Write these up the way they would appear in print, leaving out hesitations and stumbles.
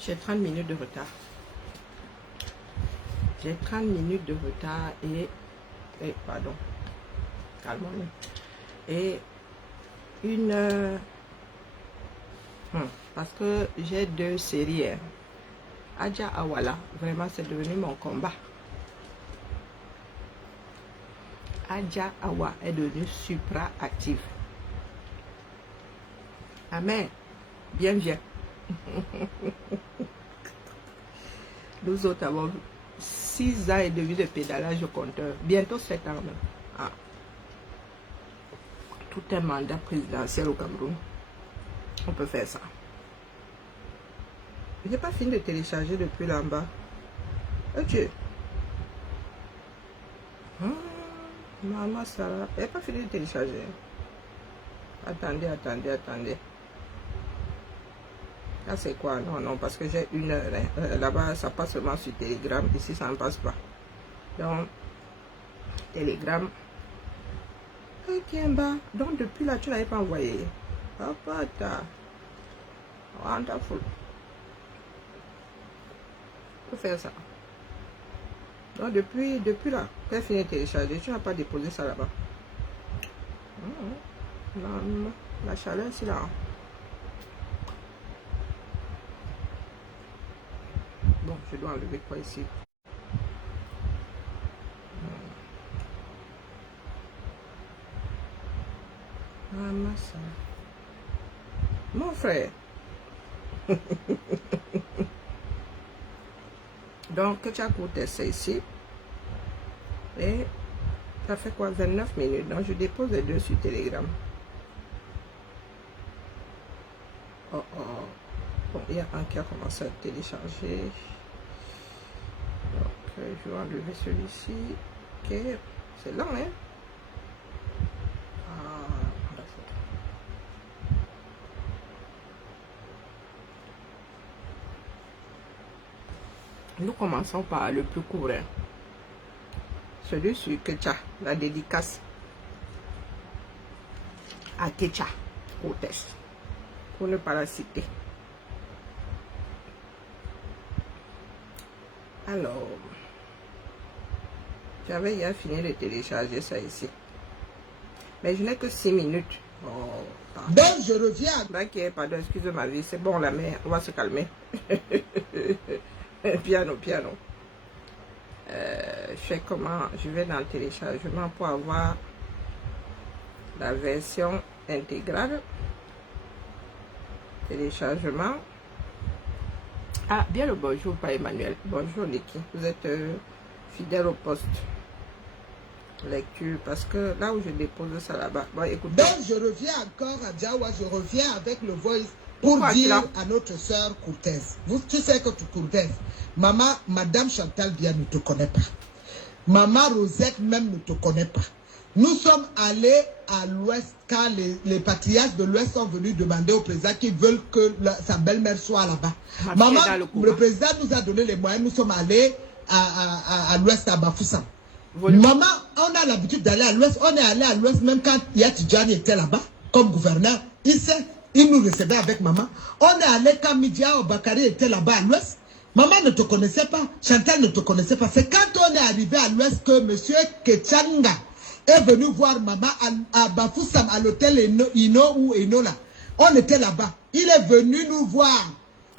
J'ai 30 minutes de retard. J'ai 30 minutes de retard et pardon, calmons-nous. Et une heure, parce que j'ai 2 séries. Hein. Adja Awala, vraiment c'est devenu mon combat. Adja Awa est devenue supra active. Amen. Bien, bien. Nous autres avons 6 ans et demi de pédalage au compteur. Bientôt 7 ans même. Ah. Tout un mandat présidentiel au Cameroun. On peut faire ça. Je n'ai pas fini de télécharger depuis là-bas. Ok. Maman Sarah. Je n'ai pas fini de télécharger. Attendez. Là c'est quoi? Non, parce que j'ai 1 heure. Hein. Là-bas, ça passe seulement sur Telegram. Ici, ça ne passe pas. Donc, Telegram. Ok, bah. Donc, depuis là, tu n'avais pas envoyé. Papa, t'as. Wonderful. Faut faire ça. Donc, depuis là, tu as fini de télécharger. Tu n'as pas déposé ça là-bas. Non, la chaleur, c'est là. Bon, je dois enlever quoi ici? Ça. Mon frère. Donc, que tu as coûté ça ici. Et ça fait quoi? 29 minutes. Donc, je dépose les 2 sur Telegram. Oh. Bon, il y a un qui a commencé à télécharger. Donc, je vais enlever celui-ci. Ok. C'est long, hein? Nous commençons par le plus court. Hein. Celui sur Kecha, la dédicace à Kecha, Cortès, pour ne pas la citer. Alors, j'avais hier fini de télécharger ça ici. Mais je n'ai que 6 minutes. Oh, donc, je reviens. Ok, pardon, excusez ma vie. C'est bon, la mère, on va se calmer. Piano. Je fais comment? Je vais dans le téléchargement pour avoir la version intégrale. Téléchargement. Ah, bien le bonjour, pas Emmanuel. Bonjour, Niki. Vous êtes fidèle au poste. Lecture, parce que là où je dépose ça là-bas. Bon, écoutez. Donc, je reviens encore à Djawa, je reviens avec le voice pour dire à notre soeur Cortès. Tu sais que tu Cortès. Madame Chantal Bia ne te connaît pas. Maman Rosette même ne te connaît pas. Nous sommes allés à l'ouest quand les patriarches de l'ouest sont venus demander au président qu'ils veulent que sa belle-mère soit là-bas. Maman, le président nous a donné les moyens, nous sommes allés à l'ouest à Bafoussam. Maman, on a l'habitude d'aller à l'ouest, on est allé à l'ouest même quand Yatidjani était là-bas, comme gouverneur. Il nous recevait avec maman. On est allé quand Midia Obakari était là-bas à l'ouest. Maman ne te connaissait pas, Chantal ne te connaissait pas. C'est quand on est arrivé à l'ouest que M. Kechanga est venu voir maman à Bafoussam, à l'hôtel Ino ou Enola. On était là-bas. Il est venu nous voir.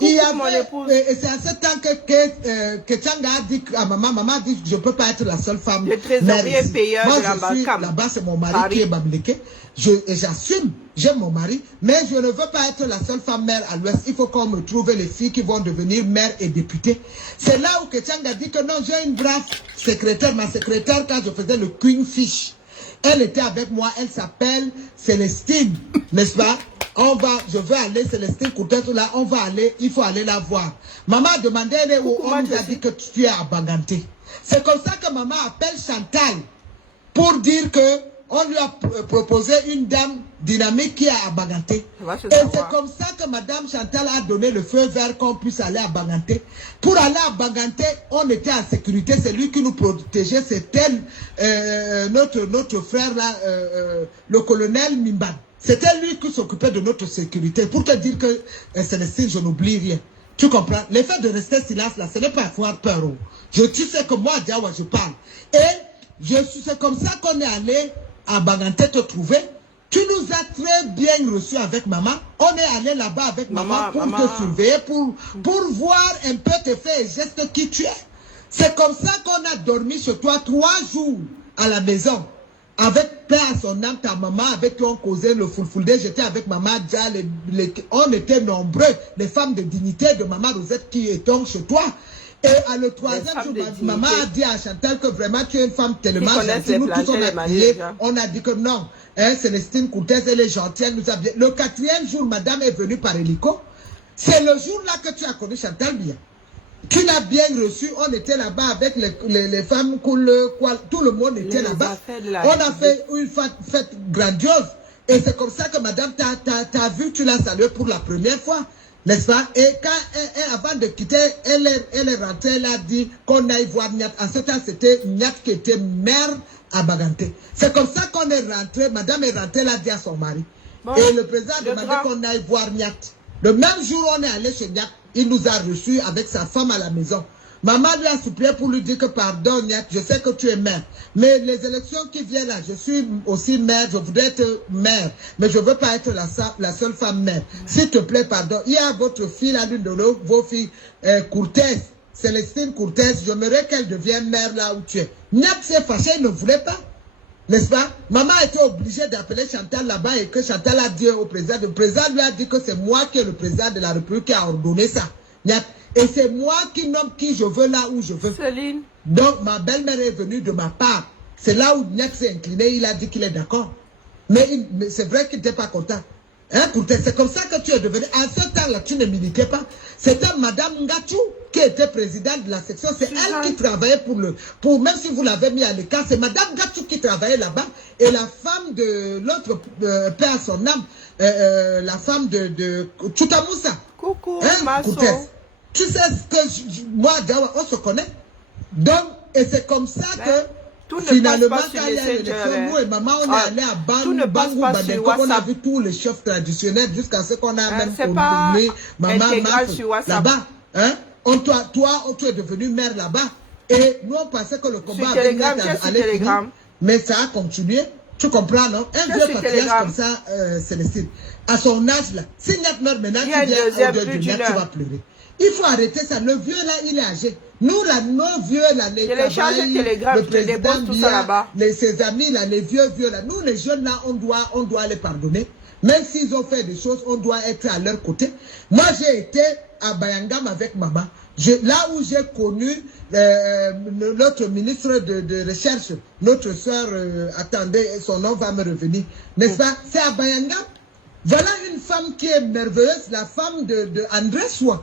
Et c'est à ce temps que Changa a dit à maman a dit je ne peux pas être la seule femme. Le trésorier payeur moi, de la je suis là-bas, c'est mon mari qui est Bamleke. J'assume, j'aime mon mari, mais je ne veux pas être la seule femme mère à l'ouest. Il faut qu'on me trouve les filles qui vont devenir mères et députées. C'est là où Changa dit que non, j'ai une brave secrétaire. Ma secrétaire, quand je faisais le Queen Fish, elle était avec moi, elle s'appelle Célestine, n'est-ce pas? Je veux aller, Célestine Cortès, là, on va aller, il faut aller la voir. Maman a demandé où on nous a dit que tu es à Banganté. C'est comme ça que maman appelle Chantal pour dire que on lui a proposé une dame dynamique qui est à Banganté. Et c'est comme ça que madame Chantal a donné le feu vert qu'on puisse aller à Banganté. Pour aller à Banganté, on était en sécurité, c'est lui qui nous protégeait, c'était notre frère là, le colonel Mimban. C'était lui qui s'occupait de notre sécurité. Pour te dire que Célestine, je n'oublie rien. Tu comprends? Le fait de rester silence là, ce n'est pas avoir peur. Tu sais que moi, Diawa, je parle. Et c'est comme ça qu'on est allé à Baganté te trouver. Tu nous as très bien reçus avec maman. On est allé là-bas avec maman pour te surveiller, pour voir un peu tes faits et gestes qui tu es. C'est comme ça qu'on a dormi chez toi 3 jours à la maison. Avec paix à son âme, ta maman, avec toi on causait le fulfulde. J'étais avec maman déjà, on était nombreux, les femmes de dignité de maman Rosette qui étaient chez toi. Et à le 3e jour, maman a dit à Chantal que vraiment tu es une femme tellement gentille. Nous tous on a dit que non. Célestine Courtès, elle est gentille, elle nous a bien. Le 4e jour, madame est venue par hélico. C'est le jour-là que tu as connu Chantal bien. Tu l'as bien reçu, on était là-bas avec les femmes, tout le monde était là-bas. On a fait une fête grandiose. Et c'est comme ça que madame t'a vu, tu l'as salué pour la première fois. N'est-ce pas? Et quand avant de quitter, elle est rentrée, elle a dit qu'on aille voir Niat. En ce temps, c'était Niat qui était mère à Baganté. C'est comme ça qu'on est rentré, madame est rentrée, elle a dit à son mari. Bon, et le président a demandé qu'on aille voir Niat. Le même jour, on est allé chez Niat. Il nous a reçus avec sa femme à la maison. Maman lui a supplié pour lui dire que pardon, Niat, je sais que tu es mère. Mais les élections qui viennent là, je suis aussi mère, je voudrais être mère. Mais je ne veux pas être la seule femme mère. S'il te plaît, pardon. Il y a votre fille, là, l'une de vos filles, Courtès, Célestine Courtès, j'aimerais qu'elle devienne mère là où tu es. Niat s'est fâché, il ne voulait pas. N'est-ce pas? Maman a été obligée d'appeler Chantal là-bas et que Chantal a dit au président. Le président lui a dit que c'est moi qui est le président de la République qui a ordonné ça. Et c'est moi qui nomme qui je veux là où je veux. Céline. Donc ma belle-mère est venue de ma part. C'est là où Niak s'est incliné, il a dit qu'il est d'accord. Mais c'est vrai qu'il n'était pas content. Hein, c'est comme ça que tu es devenu. En ce temps-là, tu ne militais pas. C'était Madame Ngachou qui était présidente de la section. C'est elle qui travaillait même si vous l'avez mis à l'écart, c'est Madame Ngachou qui travaillait là-bas. Et la femme de l'autre père, son âme, la femme de Tchoutamoussa. Coucou, hein, tu sais que moi, on se connaît. Donc, et c'est comme ça que finalement, quand il y a l'élection, nous et maman, on est allé à Bangou, on a vu tous les chefs traditionnels jusqu'à ce qu'on a même connu maman là-bas. Hein? Toi, tu es devenu mère là-bas. Et nous, on pensait que le combat allait finir. Mais ça a continué. Tu comprends, non? Un vieux patriarche comme ça, Célestine. À son âge, là, si Niat meurt maintenant, tu viens au Dieu du Niat, tu vas pleurer. Il faut arrêter ça. Le vieux, là, il est âgé. Nous, là, nos vieux, là, les le président Biya, ses amis, là, les vieux, là. Nous, les jeunes, là, on doit les pardonner. Même s'ils ont fait des choses, on doit être à leur côté. Moi, j'ai été à Bayangam avec maman. Là où j'ai connu notre ministre de recherche, notre soeur, attendez, son nom va me revenir. N'est-ce pas? C'est à Bayangam. Voilà une femme qui est merveilleuse, la femme de André Soin.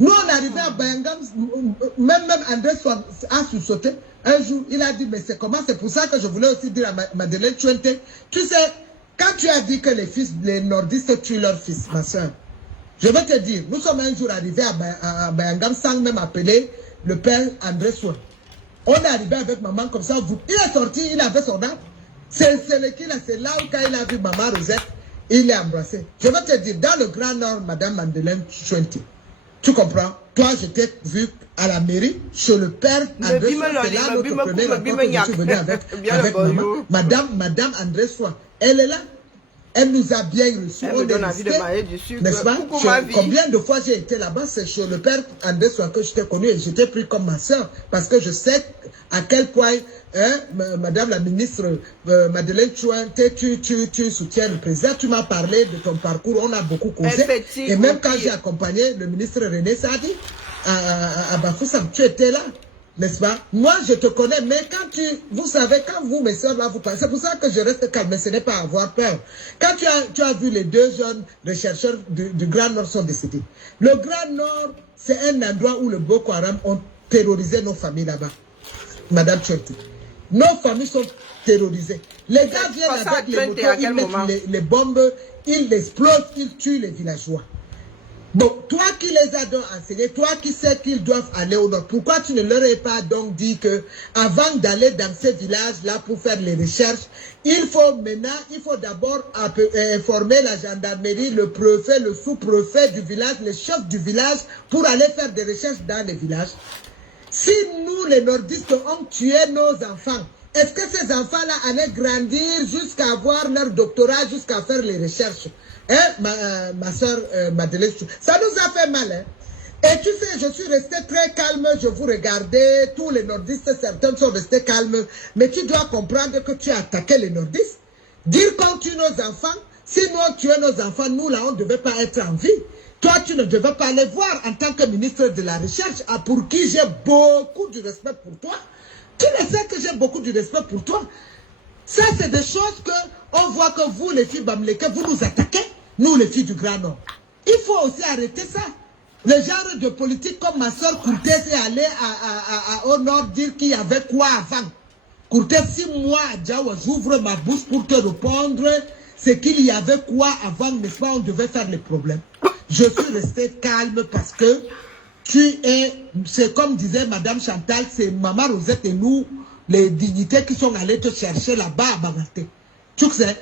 Nous, on est arrivé à Bayangam, même André Soin a sauté. Un jour, il a dit, mais c'est comment? C'est pour ça que je voulais aussi dire à Madeleine Chuente, tu sais, quand tu as dit que les nordistes tuent leurs fils, ma soeur, je vais te dire, nous sommes un jour arrivés à Bayangam sans même appeler le père André Soin. On est arrivé avec maman comme ça, il est sorti, il avait son arme. C'est là où quand il a vu maman Rosette, il l'a embrassé. Je vais te dire, dans le Grand Nord, madame Madeleine Chuente, tu comprends? Toi, je t'ai vu à la mairie, chez le père André Soin. C'est là notre première rencontre que je suis venu avec maman. Madame André Soin, elle est là. Elle nous a bien reçus. Elle me donne envie de marier du sucre. N'est-ce pas? Combien de fois j'ai été là-bas, c'est chez le père André Soin que je t'ai connu et je t'ai pris comme ma soeur. Parce que je sais à quel point, madame la ministre Madeleine Chouin, tu soutiens le président. Tu m'as parlé de ton parcours, on a beaucoup causé. Et même quand j'ai accompagné le ministre René Sadi à Bafoussam, tu étais là. N'est-ce pas? Moi, je te connais, mais vous savez, quand vous, mes soeurs, là, vous parlez, c'est pour ça que je reste calme, mais ce n'est pas avoir peur. Quand tu as vu les 2 jeunes chercheurs du Grand Nord sont décédés. Le Grand Nord, c'est un endroit où le Boko Haram ont terrorisé nos familles là-bas. Madame Tchouti. Nos familles sont terrorisées. Les gars viennent avec les motos, ils mettent les bombes, ils explosent, ils tuent les villageois. Bon, toi qui les as donc enseignés, toi qui sais qu'ils doivent aller au nord, pourquoi tu ne leur as pas donc dit que avant d'aller dans ces villages-là pour faire les recherches, il faut d'abord informer la gendarmerie, le préfet, le sous-préfet du village, le chef du village pour aller faire des recherches dans les villages. Si nous, les nordistes, ont tué nos enfants, est-ce que ces enfants-là allaient grandir jusqu'à avoir leur doctorat, jusqu'à faire les recherches? Ma soeur Madeleine, ça nous a fait mal. Hein? Et tu sais, je suis restée très calme, je vous regardais, tous les nordistes, certains sont restés calmes, mais tu dois comprendre que tu as attaqué les nordistes. Dire qu'on tue nos enfants, si nous on tuait nos enfants, nous là, on ne devait pas être en vie. Toi, tu ne devais pas les voir en tant que ministre de la Recherche, pour qui j'ai beaucoup de respect pour toi. Tu le sais que j'ai beaucoup de respect pour toi. Ça, c'est des choses que on voit que vous, les filles Bamleke, vous nous attaquez, nous, les filles du Grand Nord. Il faut aussi arrêter ça. Le genre de politique comme ma soeur Courtez est allée au Nord dire qu'il y avait quoi avant. Courtez, si moi, Adjawa, j'ouvre ma bouche pour te répondre, c'est qu'il y avait quoi avant, n'est-ce pas, on devait faire les problèmes. Je suis restée calme parce que c'est comme disait Madame Chantal, c'est Maman Rosette et nous, les dignités qui sont allés te chercher là-bas à Bagaté. Tu sais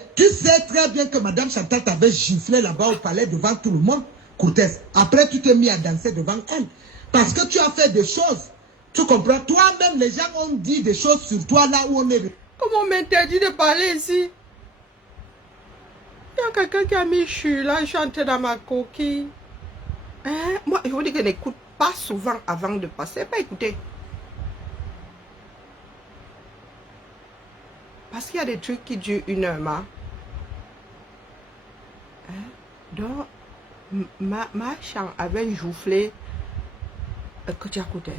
très bien que Madame Chantal t'avait giflé là-bas au palais devant tout le monde, Courtez. Après, tu t'es mis à danser devant elle. Parce que tu as fait des choses. Tu comprends? Toi-même, les gens ont dit des choses sur toi là où on est. Comment on m'interdit de parler ici? Il y a quelqu'un qui a mis chu là, chanter dans ma coquille. Hein? Moi, je vous dis que n'écoute pas souvent avant de passer. Pas écouter. Parce qu'il y a des trucs qui durent 1 heure, ma. Hein? Donc, ma chambre avait joufflé Kotia Koutes.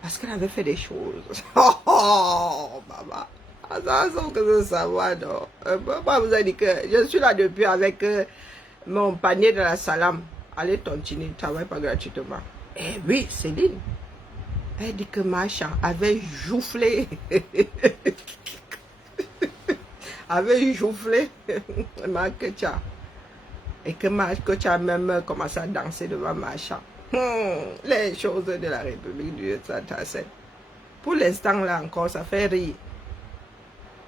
Parce qu'elle avait fait des choses. Oh, maman. Ça, sans que je savoir, non. Moi, vous avez dit que je suis là depuis avec mon panier de la salam. Allez, tontiner, travaille pas gratuitement. Eh oui, Céline. Elle dit que ma chambre avait joufflé. avait joufflé ma Kotia. Et que ma Kotia même commencé à danser devant ma chambre. Les choses de la République du Saint-Tassel. Pour l'instant, là encore, ça fait rire.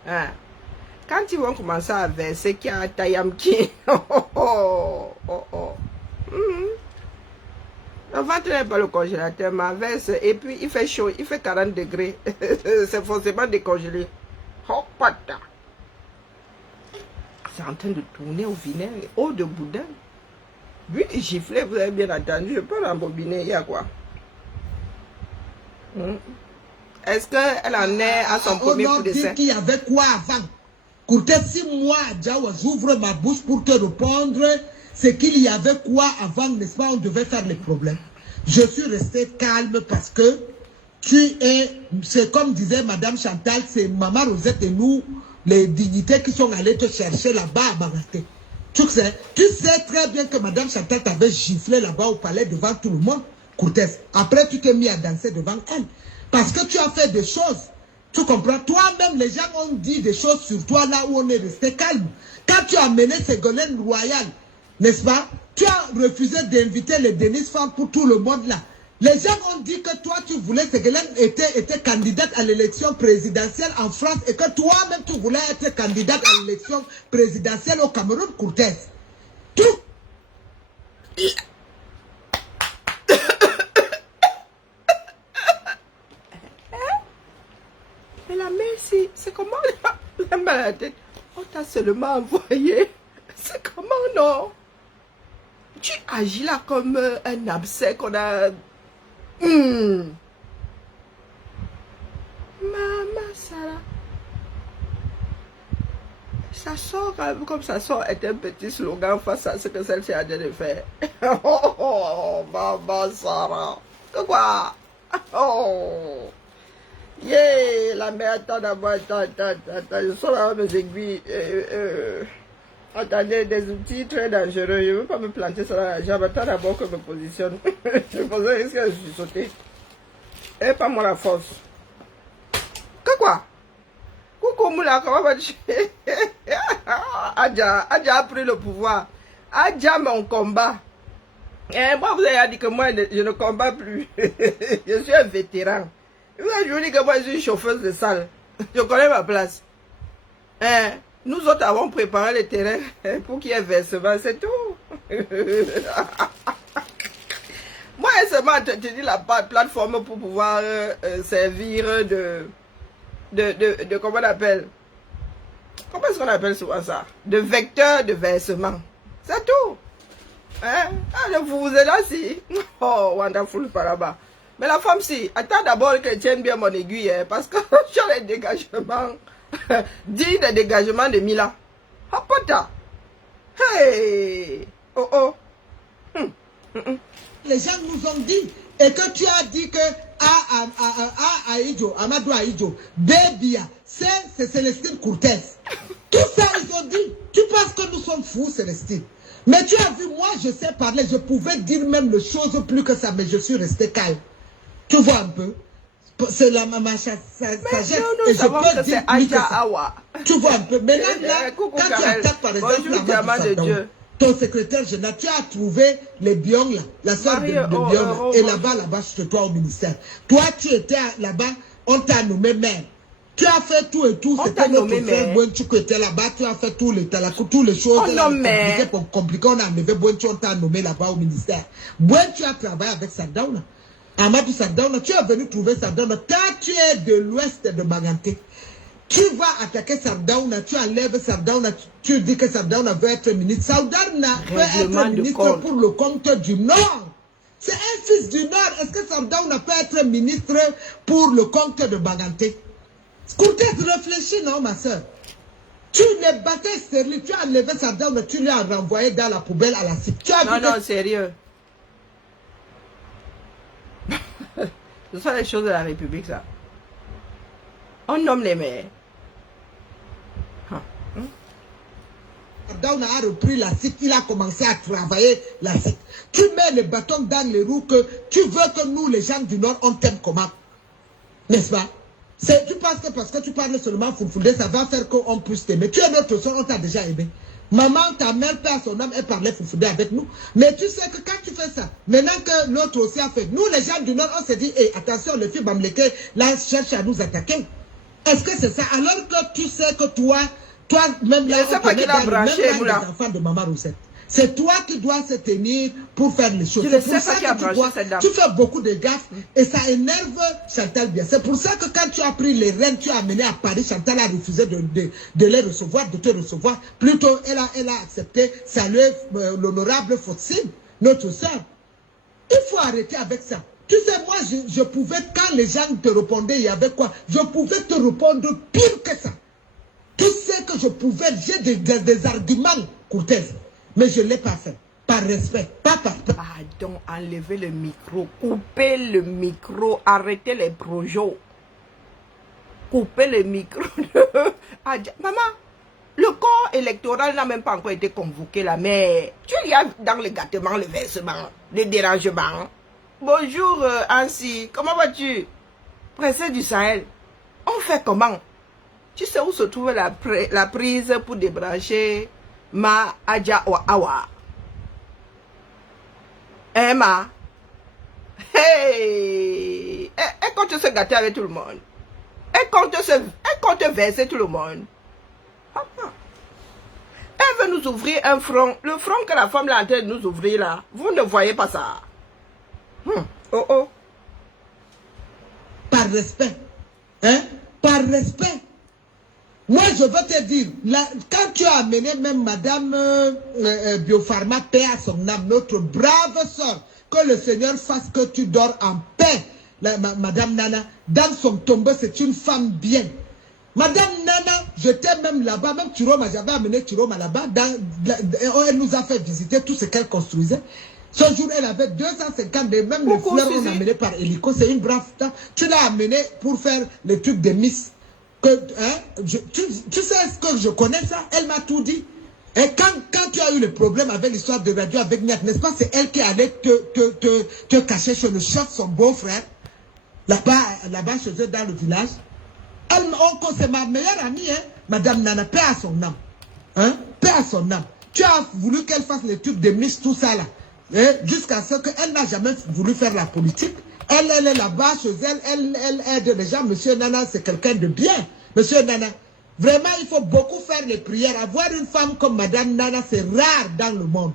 Hein? Quand ils vont commencer à verser qu'il y a un Tayamki, Le ventre n'est pas le congélateur, mais verse, et puis il fait chaud, il fait 40 degrés. C'est forcément décongelé. Oh, pata. C'est en train de tourner au vinaigre, eau de boudin. Vu les giflets, vous avez bien entendu, je peux l'embobiner, il y a quoi? Est-ce qu'elle en est à son premier coup d'essai? On dit qu'il y avait quoi avant? Courtez, si moi, Adjawa, j'ouvre ma bouche pour te répondre, c'est qu'il y avait quoi avant, n'est-ce pas, on devait faire les problèmes. Je suis restée calme parce que c'est comme disait Madame Chantal, c'est Maman Rosette et nous, les dignités qui sont allés te chercher là-bas à Bagaté. Tu sais très bien que Madame Chantal t'avait giflé là-bas au palais devant tout le monde, Courtez. Après, tu t'es mis à danser devant elle. Parce que tu as fait des choses. Tu comprends? Toi-même, les gens ont dit des choses sur toi là où on est resté calme. Quand tu as mené Ségolène Royal, n'est-ce pas? Tu as refusé d'inviter les Denis Femmes pour tout le monde là. Les gens ont dit que toi, tu voulais, Ségolène était candidate à l'élection présidentielle en France et que toi-même, tu voulais être candidate à l'élection présidentielle au Cameroun, Courtez. Tout. Mais la merci, c'est comment la maladie? On t'a seulement envoyé. C'est comment, non? Tu agis là comme un abcès qu'on a... Maman, Sarah. Ça sort comme ça sort est un petit slogan face à ce que celle-ci a de faire. Oh, maman, Sarah. Quoi? Oh. Yeah, la mère, attends d'abord, attends, je sors là mes aiguilles. Attendez, des outils très dangereux. Je ne veux pas me planter ça dans la jambe. Attends d'abord que je me positionne. Je pensais que je suis sauté. Et pas moi la force. Que quoi? Coucou Moula, comment vas-tu? Adja a pris le pouvoir. Adja mon combat. Et moi, vous avez dit que moi, je ne combats plus. Je suis un vétéran. Je vous dis que moi, je suis chauffeuse de salle. Je connais ma place. Hein? Nous autres avons préparé le terrain pour qu'il y ait versement, c'est tout. Moi, seulement entretenir la plateforme pour pouvoir servir de comment on appelle? Comment est-ce qu'on appelle souvent ça? De vecteur de versement. C'est tout. Hein? Alors, vous êtes là, si. Oh, wonderful par là-bas. Mais la femme, si. Attends d'abord qu'elle tienne bien mon aiguille, hein, parce que j'ai les dégagements. Dis des dégagements de Mila. Hopata. Hey. Oh, oh. Les gens nous ont dit, et que tu as dit que Aïdjo, Amadou Aïdjo, Bébia, c'est Célestine Cortez. Tout ça, ils ont dit. Tu penses que nous sommes fous, Célestine? Mais tu as vu, moi, je sais parler. Je pouvais dire même les choses plus que ça, mais je suis resté calme. Tu vois un peu? C'est la sagesse. Nous savons que c'est Aïcha Awa. Tu vois un peu? Maintenant, là, quand tu attaques, par exemple, la Dieu. Ton secrétaire général, tu as trouvé les Biong là, la soeur de Biong, et là-bas, chez toi au ministère. Toi, tu étais là-bas, on t'a nommé maire. Tu as fait tout et tout, c'était notre frère Bouenchou qui était là-bas, tu as fait toutes les choses compliquées, on a enlevé Bouenchou, on t'a nommé là-bas au ministère. Bouenchou a travaillé avec Sardaouna. Amadou Sardaouna, tu es venu trouver Sardaouna. Quand tu es de l'ouest de Maganté, tu vas attaquer Sardaouna, tu enlèves Sardaouna, tu dis que Sardaouna veut être ministre. Sardaouna peut être ministre pour le compte du Nord. C'est un fils du Nord. Est-ce que Sardaouna peut être ministre pour le compte de Maganté? Cortez, réfléchis, non, ma soeur. Tu les battais sérieux, tu as enlevé Sardaouna, tu l'as renvoyé dans la poubelle à la CIP. Non, sérieux. Ce sont les choses de la République, ça. On nomme les maires. Sardaouna a repris la CIP, il a commencé à travailler la CIP. Tu mets le bâton dans les roues que tu veux que nous, les gens du Nord, on t'aime comment? N'est-ce pas? Tu penses que parce que tu parles seulement Fulfulde, ça va faire qu'on puisse t'aimer. Tu es notre soeur, on t'a déjà aimé. Maman, ta mère, père, son âme, elle parlait Fulfulde avec nous. Mais tu sais que quand tu fais ça, maintenant que l'autre aussi a fait, nous les gens du Nord, on s'est dit, hey, attention, le fils Bamleke, là, cherche à nous attaquer. Est-ce que c'est ça? Alors que tu sais que toi-même là, on te met dans le même les enfants de Maman Roussette. C'est toi qui dois se tenir pour faire les choses. C'est pour ça que tu fais beaucoup de gaffes et ça énerve Chantal bien. C'est pour ça que quand tu as pris les rênes, tu as amené à Paris, Chantal a refusé de les recevoir, de te recevoir. Plutôt, elle a accepté saluer l'honorable Fotsim, notre soeur. Il faut arrêter avec ça. Tu sais, moi, je pouvais, quand les gens te répondaient, il y avait quoi? Je pouvais te répondre pire que ça. Tu sais que je pouvais, j'ai des arguments, Cortez. Mais je ne l'ai pas fait. Par respect. Pas par peur. Pardon, enlevez le micro. Coupez le micro. Arrêtez les projets. Coupez le micro. Maman, le corps électoral n'a même pas encore été convoqué là. Mais tu y as dans le gâtement, le versement, le dérangement. Bonjour, Ansi. Comment vas-tu? Princesse du Sahel. On fait comment? Tu sais où se trouve la prise pour débrancher Ma Aja Awa. Emma. Hey. Elle compte se gâter avec tout le monde. Elle compte verser tout le monde. Elle veut nous ouvrir un front. Le front que la femme est en train de nous ouvrir là. Vous ne voyez pas ça. Oh oh. Par respect. Hein? Par respect. Moi, je veux te dire, quand tu as amené même Madame Biopharma, paix à son âme, notre brave soeur, que le Seigneur fasse que tu dors en paix, Madame Nana, dans son tombeau, c'est une femme bien. Madame Nana, j'étais même là-bas, même Chiroma, j'avais amené Chiroma là-bas, elle nous a fait visiter tout ce qu'elle construisait. Ce jour, elle avait 250, même les fleurs qu'on a amené par hélico, c'est une brave femme. Tu l'as amené pour faire le truc de Miss. Tu sais ce que je connais ça? Elle m'a tout dit. Et quand tu as eu le problème avec l'histoire de radio avec Niak, n'est-ce pas? C'est elle qui allait te cacher chez le chef, son beau-frère, là-bas chez eux dans le village. C'est ma meilleure amie, hein? Madame Nana, paix à son âme. Hein? Paix à son âme. Tu as voulu qu'elle fasse les trucs de Miss, tout ça là. jusqu'à ce qu'elle n'a jamais voulu faire la politique. Elle est là-bas chez elle, elle aide les gens. Monsieur Nana, c'est quelqu'un de bien. Monsieur Nana, vraiment, il faut beaucoup faire les prières. Avoir une femme comme Madame Nana, c'est rare dans le monde.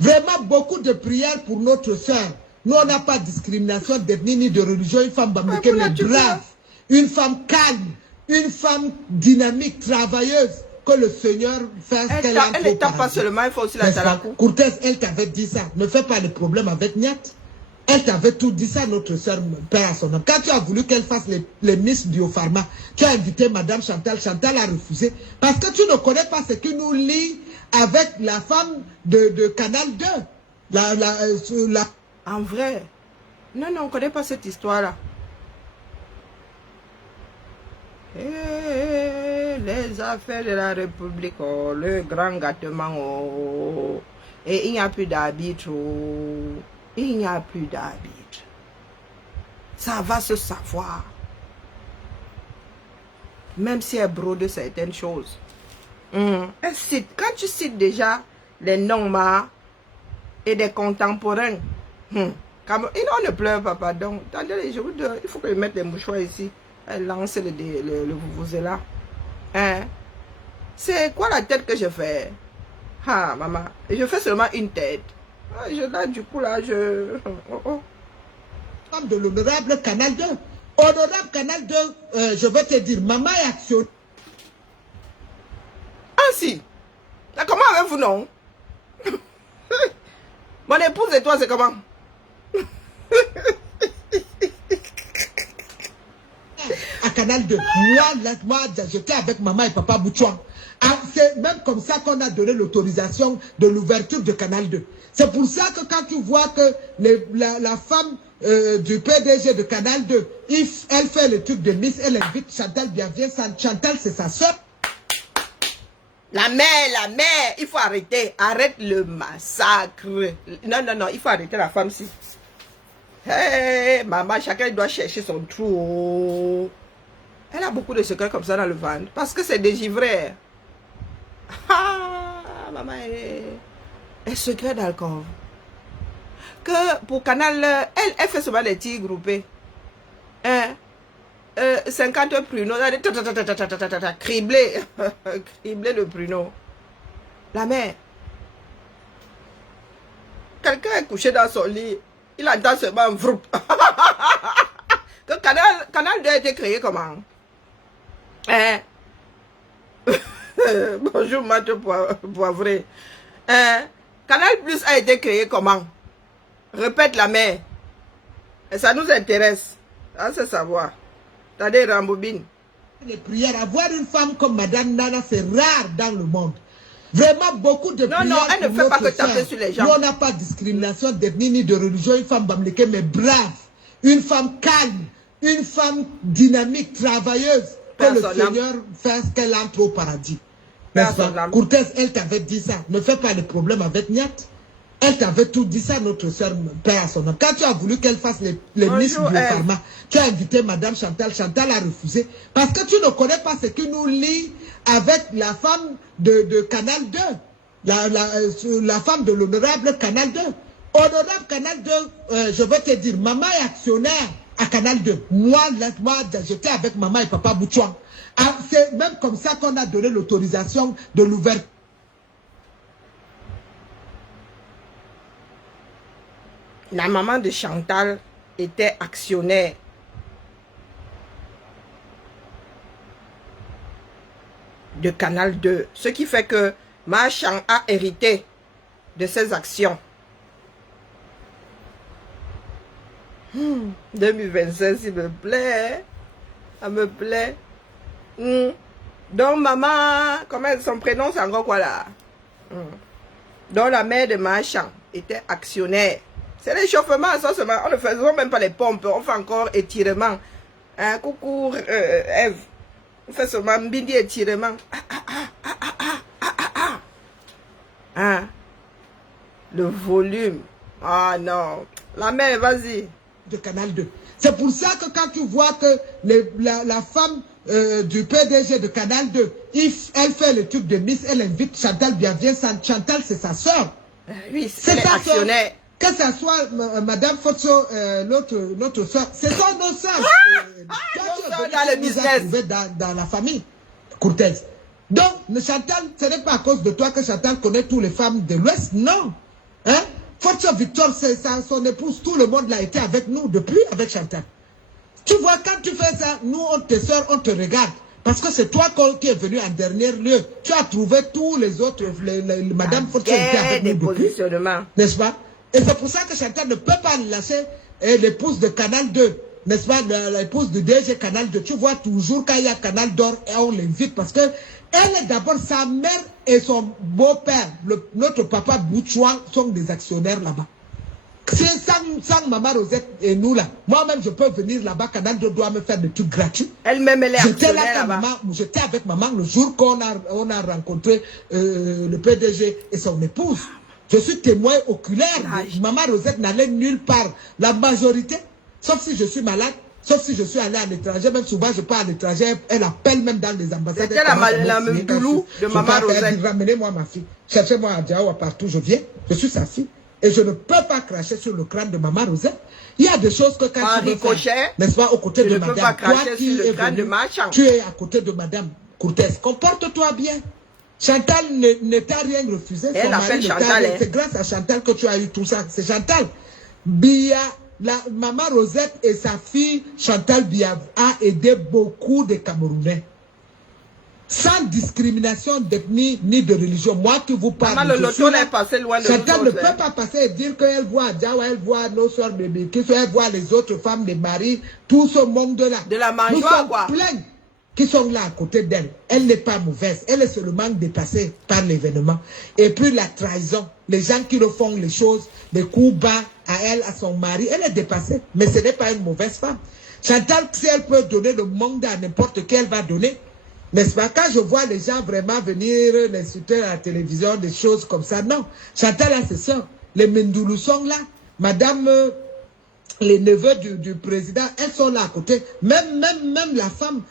Vraiment, beaucoup de prières pour notre soeur. Nous, on n'a pas de discrimination d'ethnie ni de religion. Une femme bamouké, mais brave. Une femme calme. Une femme dynamique, travailleuse. Que le Seigneur fasse qu'elle entre elle ne tape pas seulement, il faut aussi la talakou. Cortez, elle t'avait dit ça. Ne fais pas de problème avec Niat. Elle t'avait tout dit ça, notre soeur, père à son nom. Quand tu as voulu qu'elle fasse les Miss Biopharma, tu as invité Madame Chantal. Chantal a refusé. Parce que tu ne connais pas ce qui nous lie avec la femme de Canal 2. En vrai? Non, on ne connaît pas cette histoire-là. Les affaires de la République, oh, le grand gâtement, oh, et il n'y a plus d'arbitre, oh, il n'y a plus d'arbitre. Ça va se savoir. Même si elle brode certaines choses. Elle cite, quand tu cites déjà les noms et des contemporains, on ne pleure pas, pardon. Attendez, il faut que je mette les mouchoirs ici. Elle lance le vuvuzela. Hein? C'est quoi la tête que je fais? Ah, maman, je fais seulement une tête. Là, du coup, là, Femme de l'honorable Canal 2. Honorable Canal 2, je vais te dire, maman est actionnaire. Ah si. Comment avez-vous, non? Mon épouse et toi, c'est comment? À Canal 2. Moi, j'étais avec maman et papa Boutchouan. C'est même comme ça qu'on a donné l'autorisation de l'ouverture de Canal 2. C'est pour ça que quand tu vois que la femme du PDG de Canal 2, elle fait le truc de Miss, elle invite Chantal Bienvenue. Chantal, c'est sa soeur. La mère, il faut arrêter. Arrête le massacre. Non, il faut arrêter la femme-ci. Hey, maman, chacun doit chercher son trou. Elle a beaucoup de secrets comme ça dans le ventre. Parce que c'est dégivré. Ah, maman est secret d'alcool. Que pour Canal, elle fait seulement des tirs groupés. 50 pruneaux. Criblé. Criblé le pruneau. La mère. Quelqu'un est couché dans son lit. Il entend seulement vroup. Que Canal 2 a été créé comment? Bonjour, Mathieu Poivré. Canal Plus a été créé comment? Répète la mère. Et ça nous intéresse. Ça, c'est savoir. T'as des rambobines. Les prières. Avoir une femme comme Madame Nana, c'est rare dans le monde. Vraiment beaucoup de prières. Non, elle ne fait pas que taper sur les gens. Nous, on n'a pas de discrimination d'ethnie ni de religion. Une femme bamléké, mais brave. Une femme calme. Une femme dynamique, travailleuse. Que le Seigneur fasse qu'elle entre au paradis. Cortez, elle t'avait dit ça. Ne fais pas de problème avec Niat. Elle t'avait tout dit ça, notre soeur, père à son nom. Quand tu as voulu qu'elle fasse les Miss Biopharma, tu as invité Madame Chantal. Chantal a refusé. Parce que tu ne connais pas ce qui nous lie avec la femme de Canal 2. La femme de l'honorable Canal 2. Honorable Canal 2, je vais te dire, maman est actionnaire à Canal 2. Moi j'étais avec maman et papa Boutchouan. C'est même comme ça qu'on a donné l'autorisation de l'ouverture. La maman de Chantal était actionnaire. De Canal 2. Ce qui fait que Machan a hérité de ses actions. 2026, s'il me plaît. Ça me plaît. Donc, maman, comment son prénom, c'est encore quoi là? Donc, la mère de Machan était actionnaire. C'est l'échauffement, ça seulement. On ne faisait même pas les pompes. On fait encore étirement. Coucou, Eve. On fait seulement bindi étirement. Le volume. Ah non. La mère, vas-y. De Canal 2. C'est pour ça que quand tu vois que la femme du PDG de Canal 2, elle fait le truc de Miss, elle invite Chantal Bienvenue. Chantal, c'est sa soeur. Oui, c'est actionnaire. que ça soit Madame Fotso, notre soeur, ce sont nos soeurs. Dans le business. Dans la famille Cortez. Donc, Chantal, ce n'est pas à cause de toi que Chantal connaît toutes les femmes de l'Ouest, non. Hein? Fotso Victor, c'est son épouse, tout le monde l'a été avec nous depuis, avec Chantal. Tu vois, quand tu fais ça, nous, on te sort, on te regarde. Parce que c'est toi qui est venu en dernier lieu. Tu as trouvé tous les autres, Madame Fotso était avec nous depuis. N'est-ce pas? Et c'est pour ça que Chantal ne peut pas lâcher l'épouse de Canal 2. N'est-ce pas? L'épouse de DG Canal 2. Tu vois toujours quand il y a Canal d'Or, et on l'invite parce que elle est d'abord sa mère et son beau-père, notre papa Boutchouan, sont des actionnaires là-bas. C'est sans Maman Rosette et nous là. Moi-même, je peux venir là-bas, Canal 2 doit me faire des trucs gratuits. Elle-même, elle est actionnaire là-bas. J'étais avec maman le jour qu'on a rencontré le PDG et son épouse. Je suis témoin oculaire. Maman Rosette n'allait nulle part. La majorité, sauf si je suis malade, sauf si je suis allé à l'étranger, même souvent je pars à l'étranger, elle appelle même dans les ambassades. C'était la même doulou de Maman Rosette. Elle dit, ramenez-moi ma fille. Cherchez-moi à Diaoua partout, je viens. Je suis sa fille. Et je ne peux pas cracher sur le crâne de Maman Rosette. Il y a des choses que quand tu veux faire, n'est-ce pas, aux côtés de madame, toi qui es venu, tu es à côté de madame Cortez. Comporte-toi bien. Chantal ne t'a rien refusé. Elle appelle Chantal. C'est grâce à Chantal que tu as eu tout ça. C'est Chantal. Bia, Maman Rosette et sa fille Chantal Bia a aidé beaucoup de Camerounais. Sans discrimination d'ethnie ni de religion. Moi qui vous parle, Maman, le loto est passé loin de Chantal nous ne peut pas passer et dire qu'elle voit Diawa, elle voit nos soeurs bébés, qu'elle voit les autres femmes, les maris, tout ce monde-là. De la mangeoire, nous sommes quoi. pleins qui sont là à côté d'elle. Elle n'est pas mauvaise. Elle est seulement dépassée par l'événement. Et puis la trahison, les gens qui le font les choses, les coups bas à elle, à son mari, elle est dépassée. Mais ce n'est pas une mauvaise femme. Chantal, si elle peut donner le monde à n'importe qui, elle va donner. N'est-ce pas? Quand je vois les gens vraiment venir l'insulter à la télévision, des choses comme ça, non. Chantal a ses soeurs. Les Mendoulou sont là. Madame, les neveux du président, elles sont là à côté. Même la femme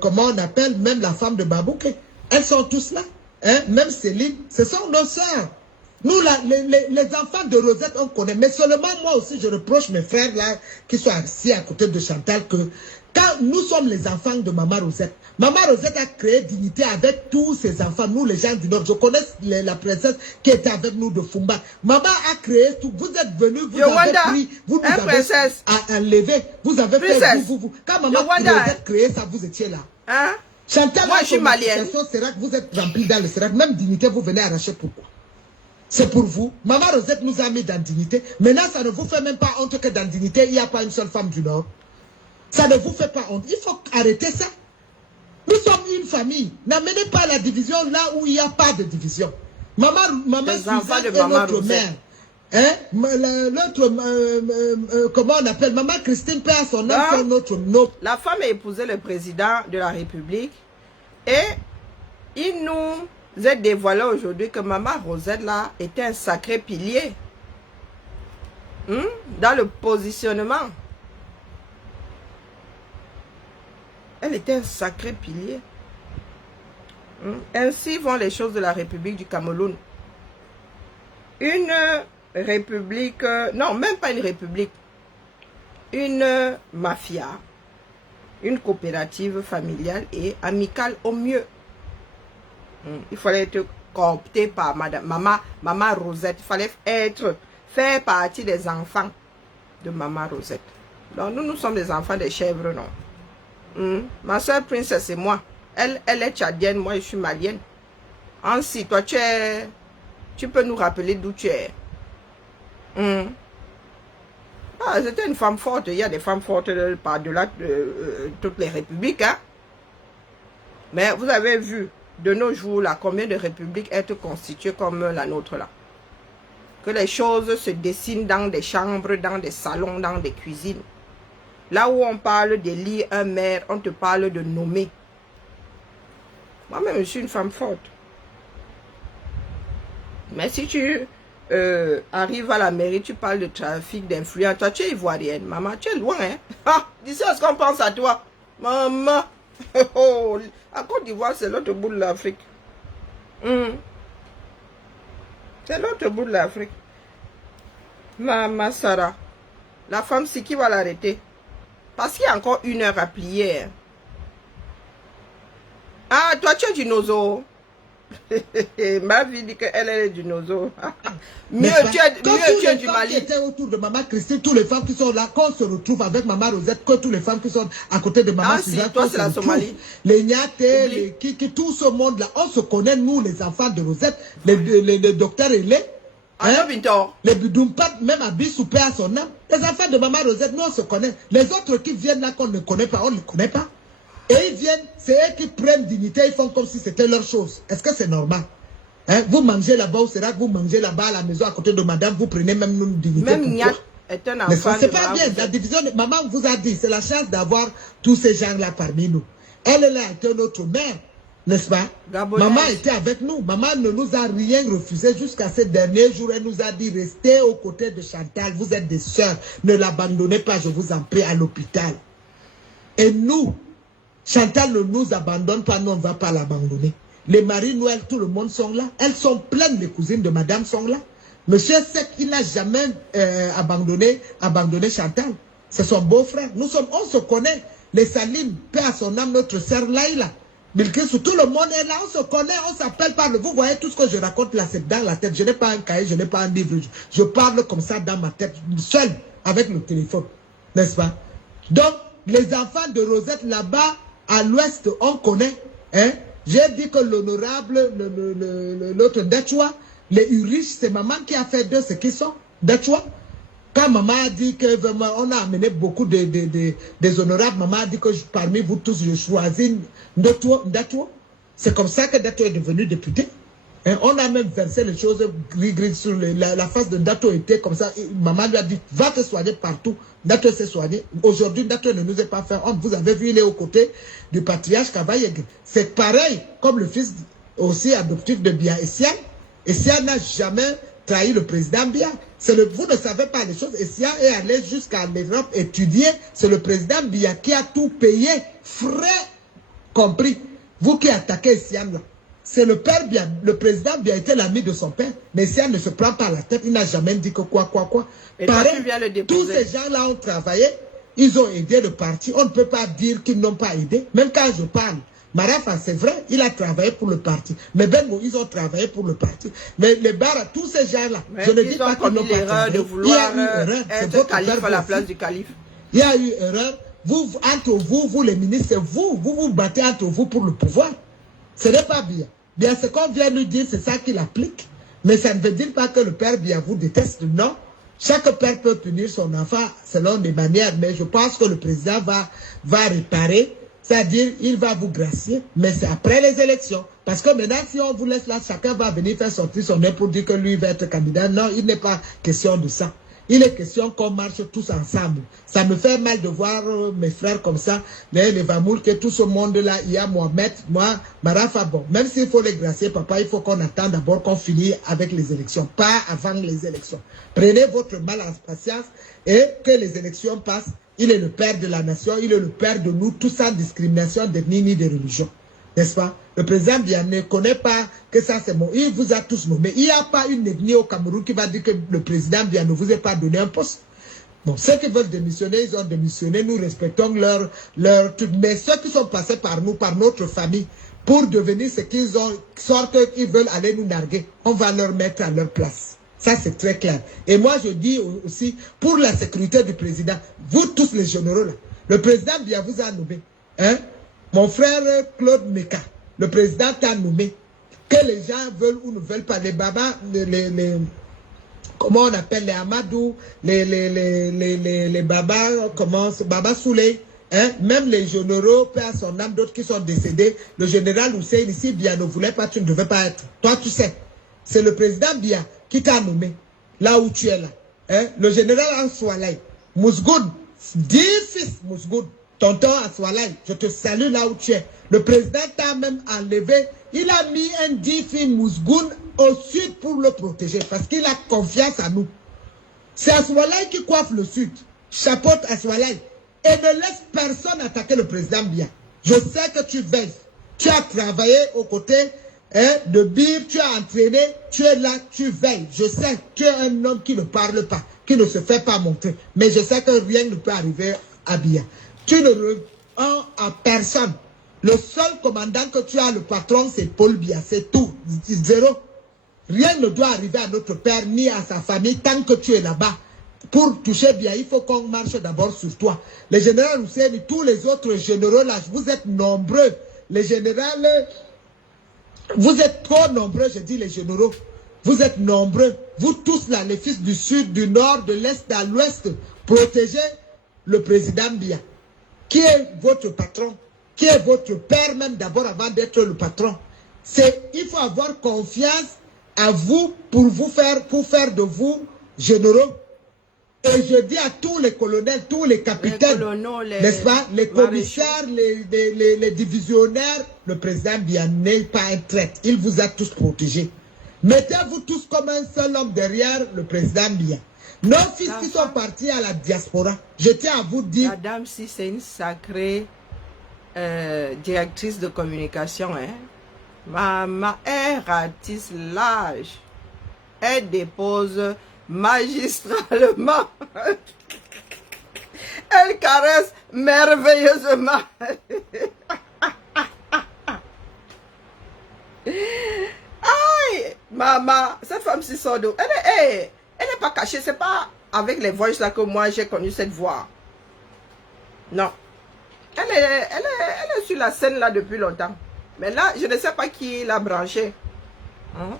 comment on appelle, même la femme de Babouké. Elles sont tous là. Hein? Même Céline, ce sont nos soeurs. Nous, là, les enfants de Rosette, on connaît. Mais seulement moi aussi, je reproche mes frères là, qui sont assis à côté de Chantal, que quand nous sommes les enfants de Maman Rosette, Maman Rosette a créé dignité avec tous ses enfants, nous les gens du Nord. Je connais la princesse qui était avec nous de Fumba. Maman a créé tout. Vous êtes venus, vous avez pris, vous nous avez enlevé, vous avez fait vous. Quand Maman Rosette a créé ça, vous étiez là. Hein? Chantal, moi je suis malienne. Vous êtes remplis dans le Sérac. Même dignité, vous venez arracher pourquoi? C'est pour vous. Maman Rosette nous a mis dans dignité. Maintenant, ça ne vous fait même pas honte que dans dignité, il n'y a pas une seule femme du Nord. Ça ne vous fait pas honte. Il faut arrêter ça. Nous sommes une famille. N'amenez pas la division là où il n'y a pas de division. Maman Suzanne est notre mère. Hein? Comment on appelle? Maman Christine Père, son nom, c'est notre nom. La femme a épousé le président de la République et il nous a dévoilé aujourd'hui que Maman Rosette là était un sacré pilier dans le positionnement. Elle était un sacré pilier. Ainsi vont les choses de la République du Cameroun. Une république, non, même pas une république, une mafia, une coopérative familiale et amicale au mieux. Il fallait être coopté par Maman Rosette. Il fallait faire partie des enfants de Maman Rosette. Donc nous sommes des enfants des chèvres, non? Ma soeur princesse et moi, elle est tchadienne, moi je suis malienne. Ainsi, toi tu peux nous rappeler d'où tu es. C'était une femme forte. Il y a des femmes fortes par-delà toutes les républiques. Hein? Mais vous avez vu, de nos jours, là, combien de républiques être constituées comme la nôtre là. Que les choses se dessinent dans des chambres, dans des salons, dans des cuisines. Là où on parle d'élire un maire, on te parle de nommer. Moi-même, je suis une femme forte. Mais si tu arrives à la mairie, tu parles de trafic, d'influence. Toi, tu es ivoirienne. Maman, tu es loin. Hein? Ah, d'ici à ce qu'on pense à toi. Maman. Oh, à Côte d'Ivoire, c'est l'autre bout de l'Afrique. C'est l'autre bout de l'Afrique. Ma Sarah. La femme, c'est qui va l'arrêter? Parce qu'il y a encore 1 heure à plier. Ah, toi, tu es du Nozo. Ma vie dit qu'elle est du Nozo. Mieux, tu es du Mali. Qui étaient autour de Maman Christine, tous les femmes qui sont là, quand on se retrouve avec Maman Rosette, que tous les femmes qui sont à côté de Maman Suzanne, toi, c'est la Somalie. Les Niaté, les Kiki, tout ce monde-là, on se connaît, nous, les enfants de Rosette, les docteurs et les Bidumpat, même à Bissoupé à son âme. Les enfants de Maman Rosette, nous, on se connaît. Les autres qui viennent là, qu'on ne connaît pas, on ne les connaît pas. Et ils viennent, c'est eux qui prennent dignité, ils font comme si c'était leur chose. Est-ce que c'est normal? Hein? Vous mangez là-bas au Sérac, vous mangez là-bas à la maison à côté de madame, vous prenez même une dignité. Même Niat est un enfant. C'est pas bien, la division, maman vous a dit, c'est la chance d'avoir tous ces gens-là parmi nous. Elle a été notre mère, n'est-ce pas? Gabonaise. Maman était avec nous, maman ne nous a rien refusé jusqu'à ces derniers jours, elle nous a dit, restez aux côtés de Chantal, vous êtes des sœurs, ne l'abandonnez pas, je vous en prie, à l'hôpital. Et nous, Chantal ne nous abandonne pas, nous on ne va pas l'abandonner. Les maris Noël, tout le monde sont là. Elles sont pleines, les cousines de madame sont là. Monsieur Sek, il n'a jamais abandonné Chantal. C'est son beau-frère. On se connaît. Les Salim, paix à son âme, notre sœur Laïla. Bilkis, tout le monde est là, on se connaît, on s'appelle par le... Vous voyez tout ce que je raconte là, c'est dans la tête. Je n'ai pas un cahier, je n'ai pas un livre. Je parle comme ça dans ma tête, seul, avec le téléphone. N'est-ce pas? Donc, les enfants de Rosette là-bas, à l'ouest, on connaît. Hein? J'ai dit que l'honorable, l'autre Dachua, les Urish, c'est maman qui a fait d'eux ce qu'ils sont. Dachua. Quand maman a dit que vraiment, on a amené beaucoup des honorables, maman a dit que parmi vous tous, je choisis Dachua. C'est comme ça que Dachua est devenu député. Et on a même versé les choses gris sur la face de Dato était comme ça. Et maman lui a dit, va te soigner partout. Dato s'est soigné. Aujourd'hui, Dato ne nous est pas fait honte. Vous avez vu, il est aux côtés du patriarche Kavayeg. C'est pareil, comme le fils aussi adoptif de Bia Essia. Essia n'a jamais trahi le président Bia. Vous ne savez pas les choses. Essia est allé jusqu'à l'Europe étudier. C'est le président Bia qui a tout payé, frais compris. Vous qui attaquez Essia là. C'est le père Bia, le président Bia était l'ami de son père, mais si elle ne se prend pas la tête, il n'a jamais dit que quoi. Et pareil, tous ces gens-là ont travaillé, ils ont aidé le parti, on ne peut pas dire qu'ils n'ont pas aidé, même quand je parle. Marafa, c'est vrai, il a travaillé pour le parti, mais Ben ils ont travaillé pour le parti. Mais les barres, tous ces gens-là, je ne dis pas qu'ils n'ont pas travaillé. De vouloir il y a eu erreur, être calife à la place du calife. Il y a eu erreur, entre vous les ministres, vous battez entre vous pour le pouvoir. Ce n'est pas bien. Bien, ce qu'on vient nous dire, c'est ça qu'il applique. Mais ça ne veut dire pas que le père Bia vous déteste. Non. Chaque père peut punir son enfant selon des manières. Mais je pense que le président va réparer. C'est-à-dire, il va vous gracier. Mais c'est après les élections. Parce que maintenant, si on vous laisse là, chacun va venir faire sortir son nez pour dire que lui va être candidat. Non, il n'est pas question de ça. Il est question qu'on marche tous ensemble. Ça me fait mal de voir mes frères comme ça, les Vamoul, que tout ce monde-là, il y a Mohamed, moi, Marafa, bon. Même s'il faut les gracier, papa, il faut qu'on attende d'abord qu'on finisse avec les élections, pas avant les élections. Prenez votre mal en patience et que les élections passent. Il est le père de la nation, il est le père de nous, tout sans discrimination d'ethnie ni de religion. N'est-ce pas? Le président Bia ne connaît pas que ça c'est bon. Il vous a tous nommé. Il n'y a pas une ethnie au Cameroun qui va dire que le président Bia ne vous a pas donné un poste. Bon, ceux qui veulent démissionner, ils ont démissionné. Nous respectons leur truc. Mais ceux qui sont passés par nous, par notre famille, pour devenir ce qu'ils ont, sorte qu'ils veulent aller nous narguer, on va leur mettre à leur place. Ça, c'est très clair. Et moi, je dis aussi, pour la sécurité du président, vous tous les généraux là, le président Bia vous a nommé. Hein? Mon frère Claude Meka, le président t'a nommé. Que les gens veulent ou ne veulent pas, les babas, comment on appelle les Amadou, les babas, Baba Souley, hein, même les généraux, paix à son âme, d'autres qui sont décédés, le général Hussein ici, Bia ne voulait pas, tu ne devais pas être. Toi, tu sais, c'est le président Bia qui t'a nommé, là où tu es là. Hein, le général Answalay, Mousgoud, 10 fils Mousgoud. Tonton Aswalay, je te salue là où tu es. Le président t'a même enlevé. Il a mis un Difi Mousgoun au sud pour le protéger parce qu'il a confiance en nous. C'est Aswalay qui coiffe le sud. Chapeaute Aswalay. Et ne laisse personne attaquer le président Bia. Je sais que tu veilles. Tu as travaillé aux côtés hein, de Bire, tu as entraîné, tu es là, tu veilles. Je sais, tu es un homme qui ne parle pas, qui ne se fait pas montrer. Mais je sais que rien ne peut arriver à Bia. Tu ne rends à personne. Le seul commandant que tu as, le patron, c'est Paul Bia. C'est tout. Zéro. Rien ne doit arriver à notre père ni à sa famille tant que tu es là-bas. Pour toucher bien, il faut qu'on marche d'abord sur toi. Les généraux Hussein, tous les autres généraux là, vous êtes nombreux. Les généraux, vous êtes trop nombreux, je dis les généraux. Vous êtes nombreux. Vous tous là, les fils du sud, du nord, de l'est, à l'ouest, protégez le président Bia. Qui est votre patron? Qui est votre père même d'abord avant d'être le patron? Il faut avoir confiance à vous pour faire de vous généraux. Et je dis à tous les colonels, tous les capitaines, n'est-ce pas, les commissaires, les divisionnaires, le président Bia n'est pas un traître. Il vous a tous protégés. Mettez-vous tous comme un seul homme derrière le président Bia. Nos fils qui sont partis à la diaspora, je tiens à vous dire... Madame, si c'est une sacrée directrice de communication, hein. Maman, elle ratisse l'âge. Elle dépose magistralement. Elle caresse merveilleusement. Aïe, maman, cette femme si sort d'eau. Elle n'est pas cachée. C'est pas avec les voix là que moi j'ai connu cette voix. Non. Elle est sur la scène là depuis longtemps. Mais là, je ne sais pas qui l'a branché. Hein?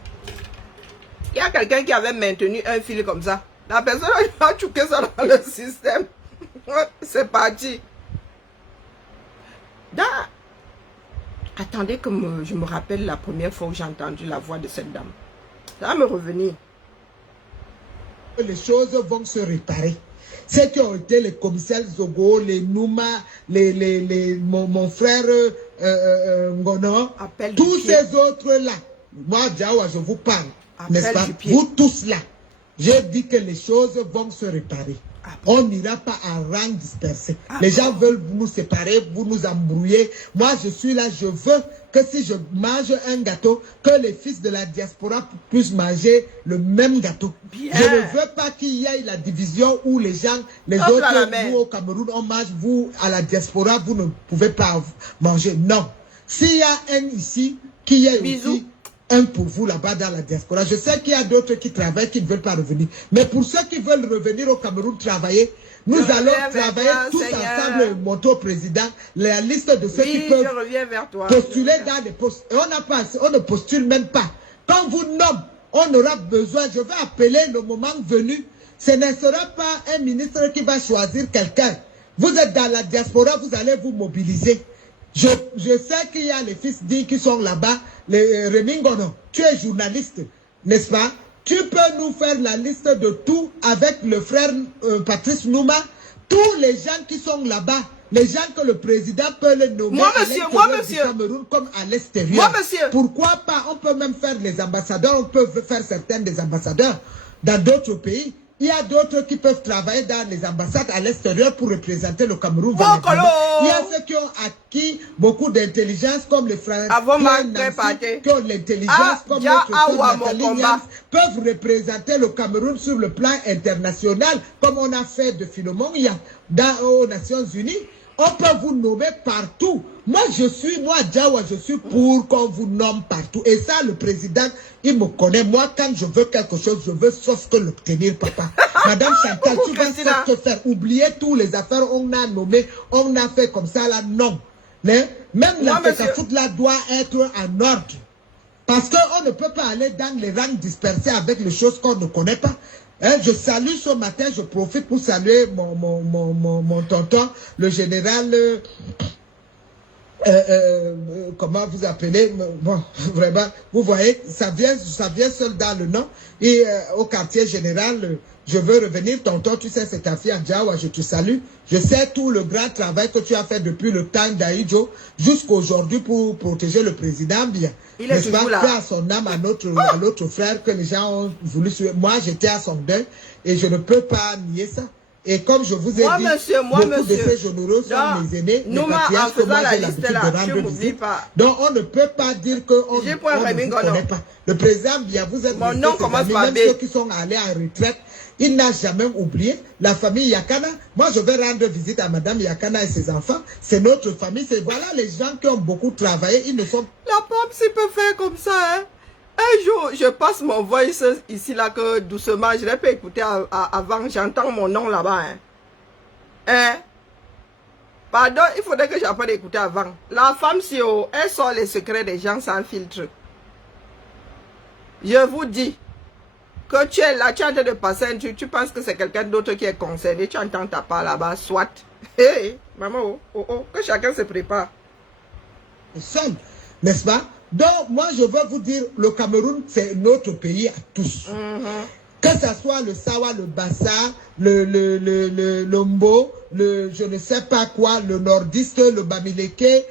Il y a quelqu'un qui avait maintenu un fil comme ça. La personne a chouqué ça dans le système. C'est parti. Attendez que je me rappelle la première fois où j'ai entendu la voix de cette dame. Ça va me revenir. Les choses vont se réparer. Ceux qui ont été les commissaires Zogo, les Nouma, mon frère Ngono, tous ces autres-là. Moi, Diawa, je vous parle. N'est-ce pas? Vous tous là. J'ai dit que les choses vont se réparer. On n'ira pas à rang dispersé. Les gens veulent nous séparer, vous nous embrouiller. Moi, je suis là, je veux que si je mange un gâteau, que les fils de la diaspora puissent manger le même gâteau. Bien. Je ne veux pas qu'il y ait la division où les gens, les autres, vous au Cameroun, on mange, vous à la diaspora, vous ne pouvez pas manger. Non. S'il y a un ici, qu'il y ait aussi un pour vous là-bas dans la diaspora. Je sais qu'il y a d'autres qui travaillent, qui ne veulent pas revenir. Mais pour ceux qui veulent revenir au Cameroun travailler, nous allons travailler tous ensemble et monter au président la liste de ceux qui peuvent postuler dans des postes. Et on ne postule même pas. Quand vous nommez, on aura besoin, je vais appeler le moment venu. Ce ne sera pas un ministre qui va choisir quelqu'un. Vous êtes dans la diaspora, vous allez vous mobiliser. Je sais qu'il y a les fils dits qui sont là-bas, les Remingono. Tu es journaliste, n'est-ce pas? Tu peux nous faire la liste de tout avec le frère Patrice Nouma, tous les gens qui sont là-bas, les gens que le président peut les nommer à l'intérieur du Cameroun comme à l'extérieur. Pourquoi pas? On peut même faire les ambassadeurs, on peut faire certains des ambassadeurs dans d'autres pays. Il y a d'autres qui peuvent travailler dans les ambassades à l'extérieur pour représenter le Cameroun. Il y a ceux qui ont acquis beaucoup d'intelligence, comme les frères qui ont l'intelligence, comme notre Nathalie Niams, peuvent représenter le Cameroun sur le plan international, comme on a fait de Philemon aux Nations Unies. On peut vous nommer partout. Moi, Diawa, je suis pour qu'on vous nomme partout. Et ça, le président, il me connaît. Moi, quand je veux quelque chose, je veux sauf que l'obtenir, papa. Madame Chantal, tu vas sauf que faire. Oubliez tous les affaires, on a nommé, on a fait comme ça, là, non. Mais, même la foot là doit être en ordre. Parce qu'on ne peut pas aller dans les rangs dispersés avec les choses qu'on ne connaît pas. Je salue ce matin, je profite pour saluer mon tonton, le général, comment vous appelez, bon, vraiment, vous voyez, ça vient seul dans le nom, et au quartier général, je veux revenir, tonton, tu sais, c'est ta fille Adjawa, je te salue, je sais tout le grand travail que tu as fait depuis le temps d'Aïdjo jusqu'à aujourd'hui pour protéger le président bien. Il est toujours là. À son âme, à notre frère que les gens ont voulu suivre. Moi, j'étais à son deuil et je ne peux pas nier ça. Et comme je vous ai dit, beaucoup de ces généraux sont mes aînés, les patriarches que moi j'ai l'habitude de rendre visite. Donc on ne peut pas dire qu'on ne vous connaît pas. Le président Biya, vous êtes mon nom commence par même ceux qui sont allés en retraite, il n'a jamais oublié la famille Yakana. Moi, je vais rendre visite à Madame Yakana et ses enfants. C'est notre famille. C'est voilà les gens qui ont beaucoup travaillé. Ils ne sont... La pomme, s'il peut faire comme ça, hein. Un jour, je passe mon voice ici, là, que doucement, je l'ai pas écouté avant. J'entends mon nom là-bas, hein. Hein? Pardon, il faudrait que j'apprenne à écouter avant. La femme, si elle sort les secrets des gens sans filtre. Je vous dis que tu es là, tu es en train de passer un truc, tu penses que c'est quelqu'un d'autre qui est concerné, tu entends ta part là-bas, soit. Hé, hey, maman, que chacun se prépare. Seul, n'est-ce pas? Donc, moi, je veux vous dire, le Cameroun, c'est notre pays à tous. Que ce soit le Sawa, le Bassa, le Lombo, je ne sais pas quoi, le nordiste, le Bamileke,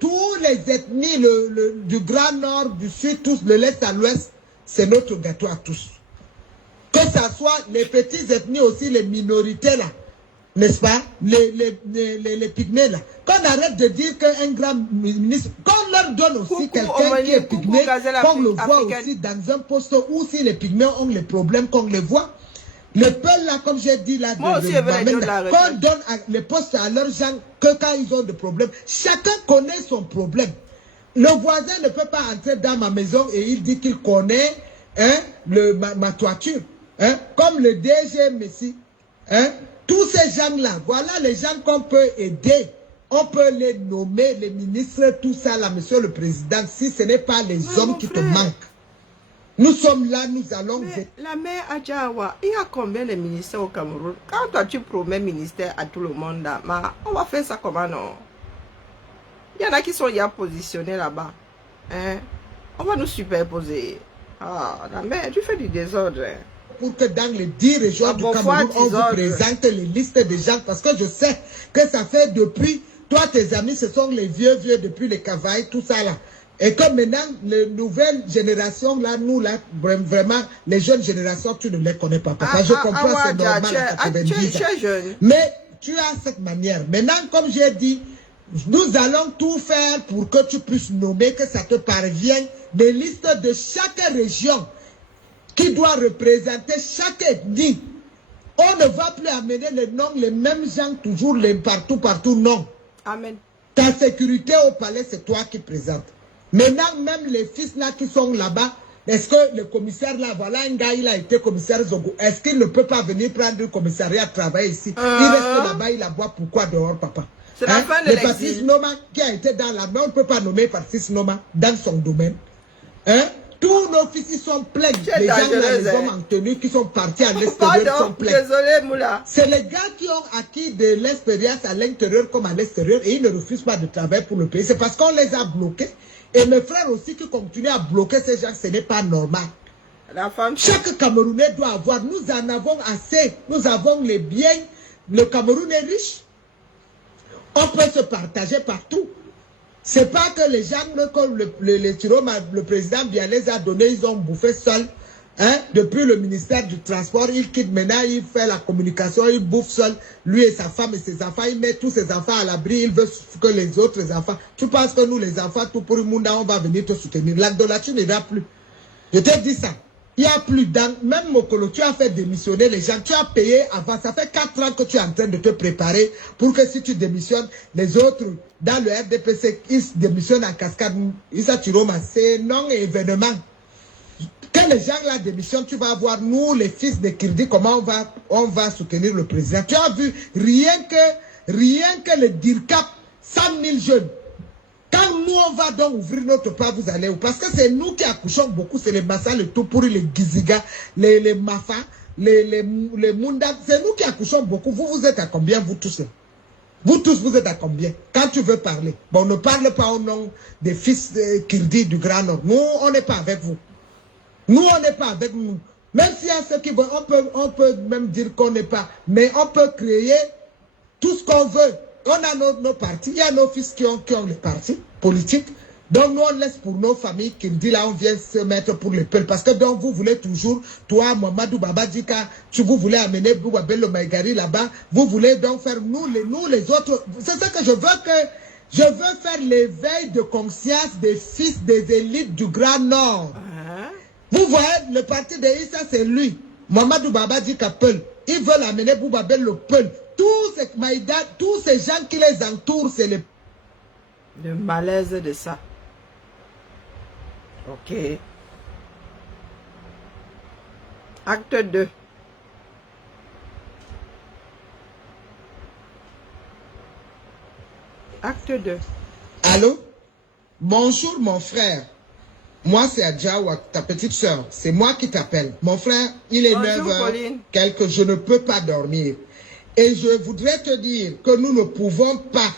tous les ethnies du Grand Nord, du Sud, tous, de l'Est à l'Ouest, c'est notre gâteau à tous. Que ce soit les petites ethnies aussi, les minorités là, n'est-ce pas, les pygmées là. Qu'on arrête de dire qu'un grand ministre, qu'on leur donne aussi quelqu'un qui est pygmée, qu'on le voit aussi dans un poste où si les pygmées ont les problèmes, qu'on les voit. Le peuple là, comme j'ai dit là, qu'on donne les postes à leurs gens que quand ils ont des problèmes. Chacun connaît son problème. Le voisin ne peut pas entrer dans ma maison et il dit qu'il connaît ma toiture. Hein, comme le DG Messi. Hein, tous ces gens-là, voilà les gens qu'on peut aider. On peut les nommer, les ministres, tout ça là, monsieur le président, si ce n'est pas les hommes qui te manquent. Nous sommes là, nous allons... Mais la mère Adjawa, il y a combien de ministères au Cameroun? Quand toi tu promets ministère à tout le monde, là, on va faire ça comment non? Il y en a qui sont déjà positionnés là-bas. Hein? On va nous superposer. Ah, la mère, tu fais du désordre. Hein? Pour que dans les 10 régions du Cameroun, on vous présente les listes des gens. Parce que je sais que ça fait depuis... Toi, tes amis, ce sont les vieux depuis les Cavailles, tout ça là. Et que maintenant, les nouvelles générations, là, nous, là, vraiment, les jeunes générations, tu ne les connais pas. Papa, je comprends, c'est normal à 90 ans. Mais tu as cette manière. Maintenant, comme j'ai dit, nous allons tout faire pour que tu puisses nommer, que ça te parvienne, des listes de chaque région qui doit représenter chaque ethnie. On ne va plus amener les noms, les mêmes gens, toujours les partout, non. Amen. Ta sécurité au palais, c'est toi qui présentes. Maintenant, même les fils là qui sont là-bas, est-ce que le commissaire là, voilà un gars, il a été commissaire Zogo, est-ce qu'il ne peut pas venir prendre le commissariat, travailler ici? Il reste là-bas, il aboie, pourquoi dehors, papa? C'est la fin de l'exil. Patrice Noma qui a été dans la main, on ne peut pas nommer Patrice Noma dans son domaine. Hein? Tous nos fils, ils sont pleins. Les gens là, les hommes en tenue qui sont partis à l'extérieur sont pleins. Désolé, Moula. C'est les gars qui ont acquis de l'expérience à l'intérieur comme à l'extérieur et ils ne refusent pas de travailler pour le pays. C'est parce qu'on les a bloqués. Et mes frères aussi qui continuent à bloquer ces gens, ce n'est pas normal. La femme... Chaque Camerounais doit avoir, nous en avons assez, nous avons les biens, le Cameroun est riche. On peut se partager partout. C'est pas que les gens, comme le président Biya les a donné, ils ont bouffé seuls. Hein? Depuis le ministère du Transport, il quitte maintenant, il fait la communication, il bouffe seul, lui et sa femme et ses enfants, il met tous ses enfants à l'abri, il veut que les autres enfants... Tu penses que nous, les enfants, tout pour le monde, on va venir te soutenir. L'adolation n'ira plus. Je te dis ça. Il n'y a plus dans... Même Mokolo, tu as fait démissionner les gens, tu as payé avant. Ça fait 4 ans que tu es en train de te préparer pour que si tu démissionnes, les autres, dans le RDPC, ils démissionnent en cascade. C'est non-événement. Quand les gens là démissionnent, tu vas voir, nous, les fils de Kirdi, comment on va soutenir le président. Tu as vu, rien que le DIRCAP, 100 000 jeunes. Quand nous, on va donc ouvrir notre pas, vous allez où? Parce que c'est nous qui accouchons beaucoup, c'est les Massa, les Tupuri, les Giziga, les Mafa, les Munda. C'est nous qui accouchons beaucoup. Vous êtes à combien, vous tous là? Vous tous, vous êtes à combien? Quand tu veux parler. Bon, ne parle pas au nom des fils Kirdi du Grand Nord. Nous, on n'est pas avec vous. Nous, on n'est pas avec nous. Même s'il y a ceux qui veulent, on peut même dire qu'on n'est pas. Mais on peut créer tout ce qu'on veut. On a nos partis. Il y a nos fils qui ont les partis politiques. Donc, nous, on laisse pour nos familles qui dit là, on vient se mettre pour les peuples. Parce que donc, vous voulez toujours, toi, Mamadou Baba Dika, vous voulez amener Bouba Bello Maïgari là-bas. Vous voulez donc faire nous les autres. C'est ça que je veux je veux faire l'éveil de conscience des fils des élites du Grand Nord. Vous voyez, le parti de Issa, c'est lui. Mamadou Baba Dika Peul. Ils veulent amener Bouba Bello Peul. Tous ces gens qui les entourent, c'est le malaise de ça. Ok. Acte 2. Acte 2. Allô? Bonjour mon frère. Moi c'est Adjawa, ta petite soeur. C'est moi qui t'appelle. Mon frère, il est 9h quelque, je ne peux pas dormir. Et je voudrais te dire que nous ne pouvons pas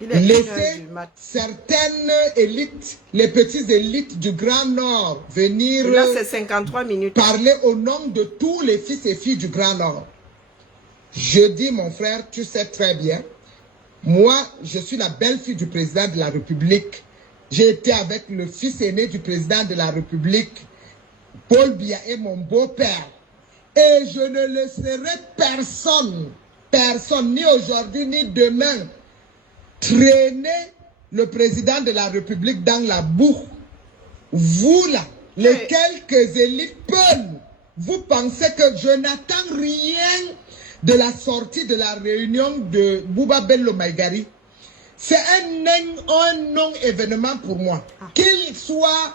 laisser certaines élites, les petites élites du Grand Nord venir là, 53 minutes. Parler au nom de tous les fils et filles du Grand Nord. Je dis mon frère, tu sais très bien, moi je suis la belle-fille du président de la République. J'ai été avec le fils aîné du président de la République, Paul Biya, et mon beau-père. Et je ne laisserai personne, ni aujourd'hui ni demain, traîner le président de la République dans la boue. Vous là, les quelques élites peuvent, vous pensez que je n'attends rien de la sortie de la réunion de Bouba Bello Maïgari. C'est un non-événement pour moi. Qu'il soit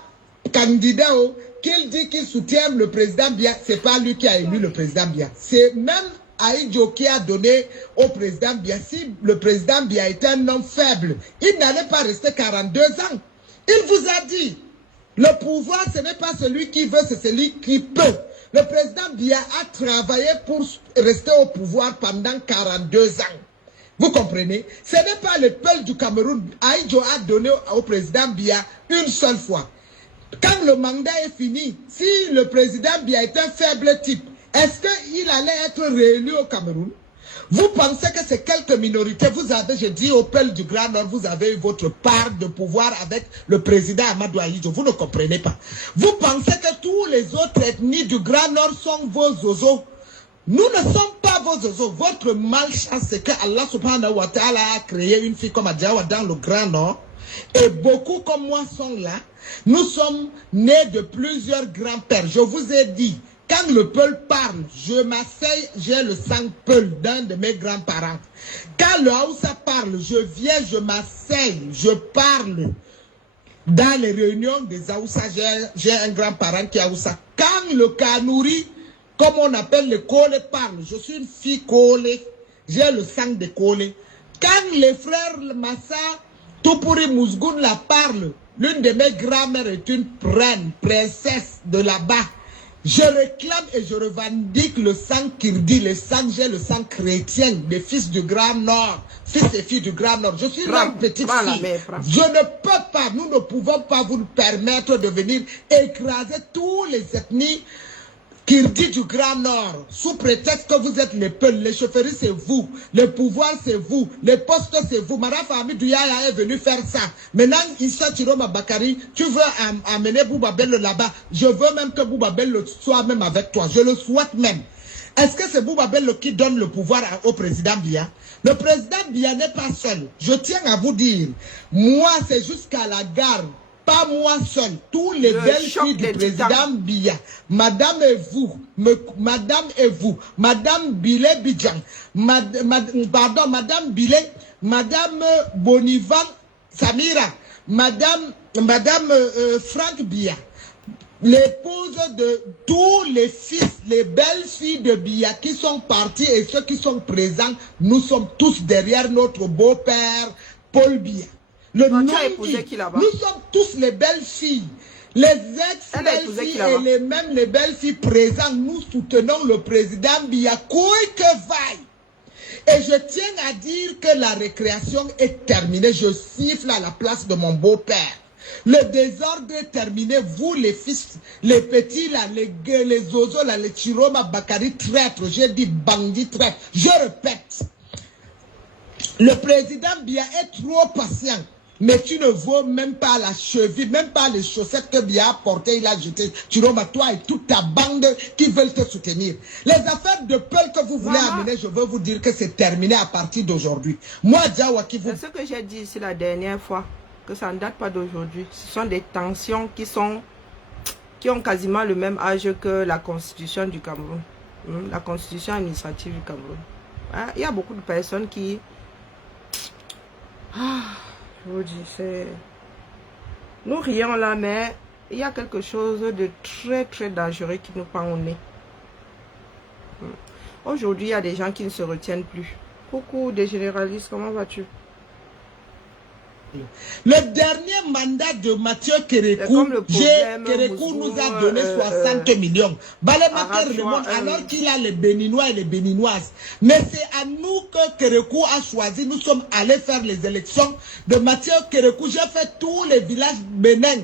candidat ou qu'il dit qu'il soutient le président Biya, c'est pas lui qui a élu le président Biya. C'est même Aïdjo qui a donné au président Biya. Si le président Biya était un homme faible, il n'allait pas rester 42 ans. Il vous a dit, le pouvoir, ce n'est pas celui qui veut, c'est celui qui peut. Le président Biya a travaillé pour rester au pouvoir pendant 42 ans. Vous comprenez? Ce n'est pas le peuple du Cameroun. Aïdjo a donné au président Biya une seule fois. Quand le mandat est fini, si le président Biya est un faible type, est-ce qu'il allait être réélu au Cameroun? Vous pensez que c'est quelques minorités? Vous avez, je dis au peuple du Grand Nord, vous avez eu votre part de pouvoir avec le président Amadou Aïdjo. Vous ne comprenez pas. Vous pensez que tous les autres ethnies du Grand Nord sont vos zozos? Nous ne sommes pas vos zozos. Votre malchance, c'est que Allah subhanahu wa ta'ala a créé une fille comme Adjawa dans le Grand Nord. Et beaucoup comme moi sont là. Nous sommes nés de plusieurs grands-pères. Je vous ai dit, quand le Peul parle, je m'asseye, j'ai le sang Peul d'un de mes grands-parents. Quand le Haoussa parle, je viens, je m'asseye, je parle. Dans les réunions des Haoussa, j'ai un grand-parent qui est Haoussa. Quand le Kanouri, comme on appelle le Kole, parle, je suis une fille Kole, j'ai le sang de Kole. Quand les frères Massa, Tupuri Mousgoun la parle, l'une de mes grand-mères est une reine, princesse de là-bas. Je réclame et je revendique le sang kirdi, le sang, j'ai le sang chrétien des fils du Grand Nord, fils et filles du Grand Nord. Je suis une petite fille. Je ne peux pas, nous ne pouvons pas vous permettre de venir écraser tous les ethnies kirdi du Grand Nord, sous prétexte que vous êtes les peuples, les chefferies c'est vous, le pouvoir c'est vous, les postes c'est vous. Marafa Amidou Yaya est venu faire ça. Maintenant, Issa Chiroma Bakari, tu veux amener Bouba Bello là-bas. Je veux même que Bouba Bello soit même avec toi. Je le souhaite même. Est-ce que c'est Bouba Bello qui donne le pouvoir au président Biya? Le président Biya n'est pas seul. Je tiens à vous dire, moi c'est jusqu'à la gare. Pas moi seul, tous les belles filles du président Biya, madame et vous, madame Bilé Bidjan, madame Bilé, madame Bonivan Samira, madame Franck Biya, l'épouse de tous les fils, les belles filles de Biya qui sont partis et ceux qui sont présents, nous sommes tous derrière notre beau-père Paul Biya. Nous sommes tous les belles filles, les ex-belles-filles et même les belles-filles présentes. Nous soutenons le président Biya, quoi que vaille. Et je tiens à dire que la récréation est terminée. Je siffle à la place de mon beau-père. Le désordre est terminé. Vous, les fils, les petits, là, les zozos, là, les Chiroma Bakari traîtres. J'ai dit bandits traîtres. Je répète. Le président Biya est trop patient. mais tu ne vaux même pas la cheville, même pas les chaussettes que Bia a portées, il a jeté. Chiroma, toi et toute ta bande qui veulent te soutenir. Les affaires de Peul que vous voulez amener, je veux vous dire que c'est terminé à partir d'aujourd'hui. Moi, Djawa, qui vous... C'est ce que j'ai dit ici la dernière fois, que ça ne date pas d'aujourd'hui. Ce sont des tensions qui ont quasiment le même âge que la constitution du Cameroun. La constitution administrative du Cameroun. Il y a beaucoup de personnes qui... je vous dis, c'est... Nous rions là, mais il y a quelque chose de très très dangereux qui nous pend au nez. Aujourd'hui, il y a des gens qui ne se retiennent plus. Coucou, des généralistes, comment vas-tu? Le dernier mandat de Mathieu Kérékou, Kérékou nous a donné 60 millions. Alors qu'il a les Béninois et les Béninoises. Mais c'est à nous que Kérékou a choisi. Nous sommes allés faire les élections de Mathieu Kérékou. J'ai fait tous les villages bénins.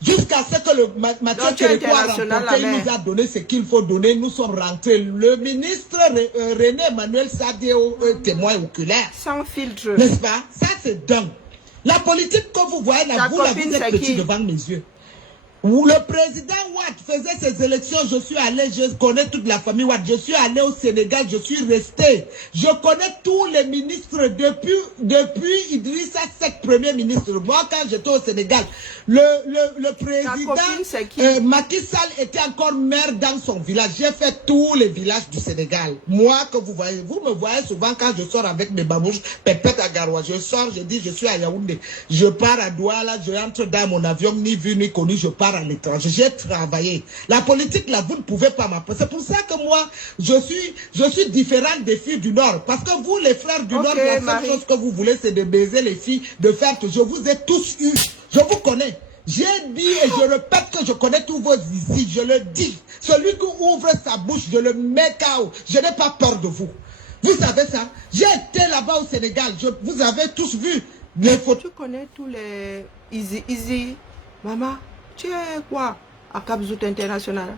Jusqu'à ce que le Mathieu Kérékou a remporté, il nous a donné ce qu'il faut donner. Nous sommes rentrés. Le ministre René Emmanuel Sadé, témoin oculaire. Sans filtre. N'est-ce pas? Ça, c'est dingue. La politique que vous voyez là, vous êtes petit devant mes yeux. Où le président Ouad faisait ses élections, je suis allé, je connais toute la famille Ouad, je suis allé au Sénégal, je suis resté. Je connais tous les ministres depuis Idrissa Seck, premier ministre. Moi, quand j'étais au Sénégal, le président Macky Sall était encore maire dans son village. J'ai fait tous les villages du Sénégal. Moi, que vous voyez, vous me voyez souvent quand je sors avec mes babouches, pépette à Garoua. Je sors, je dis, je suis à Yaoundé. Je pars à Douala, je rentre dans mon avion, ni vu ni connu, je pars à l'étranger. J'ai travaillé. La politique, là, vous ne pouvez pas m'appeler. C'est pour ça que moi, je suis différente des filles du Nord. Parce que vous, les frères du Nord, la seule chose que vous voulez, c'est de baiser les filles, de faire que je vous ai tous eu. Je vous connais. J'ai dit et je répète que je connais tous vos ici. Je le dis. Celui qui ouvre sa bouche, je le mets KO. Je n'ai pas peur de vous. Vous savez ça? J'ai été là-bas au Sénégal. Vous avez tous vu les photos. Tu connais tous les Easy. Maman, tu es quoi à Cap-Zout International?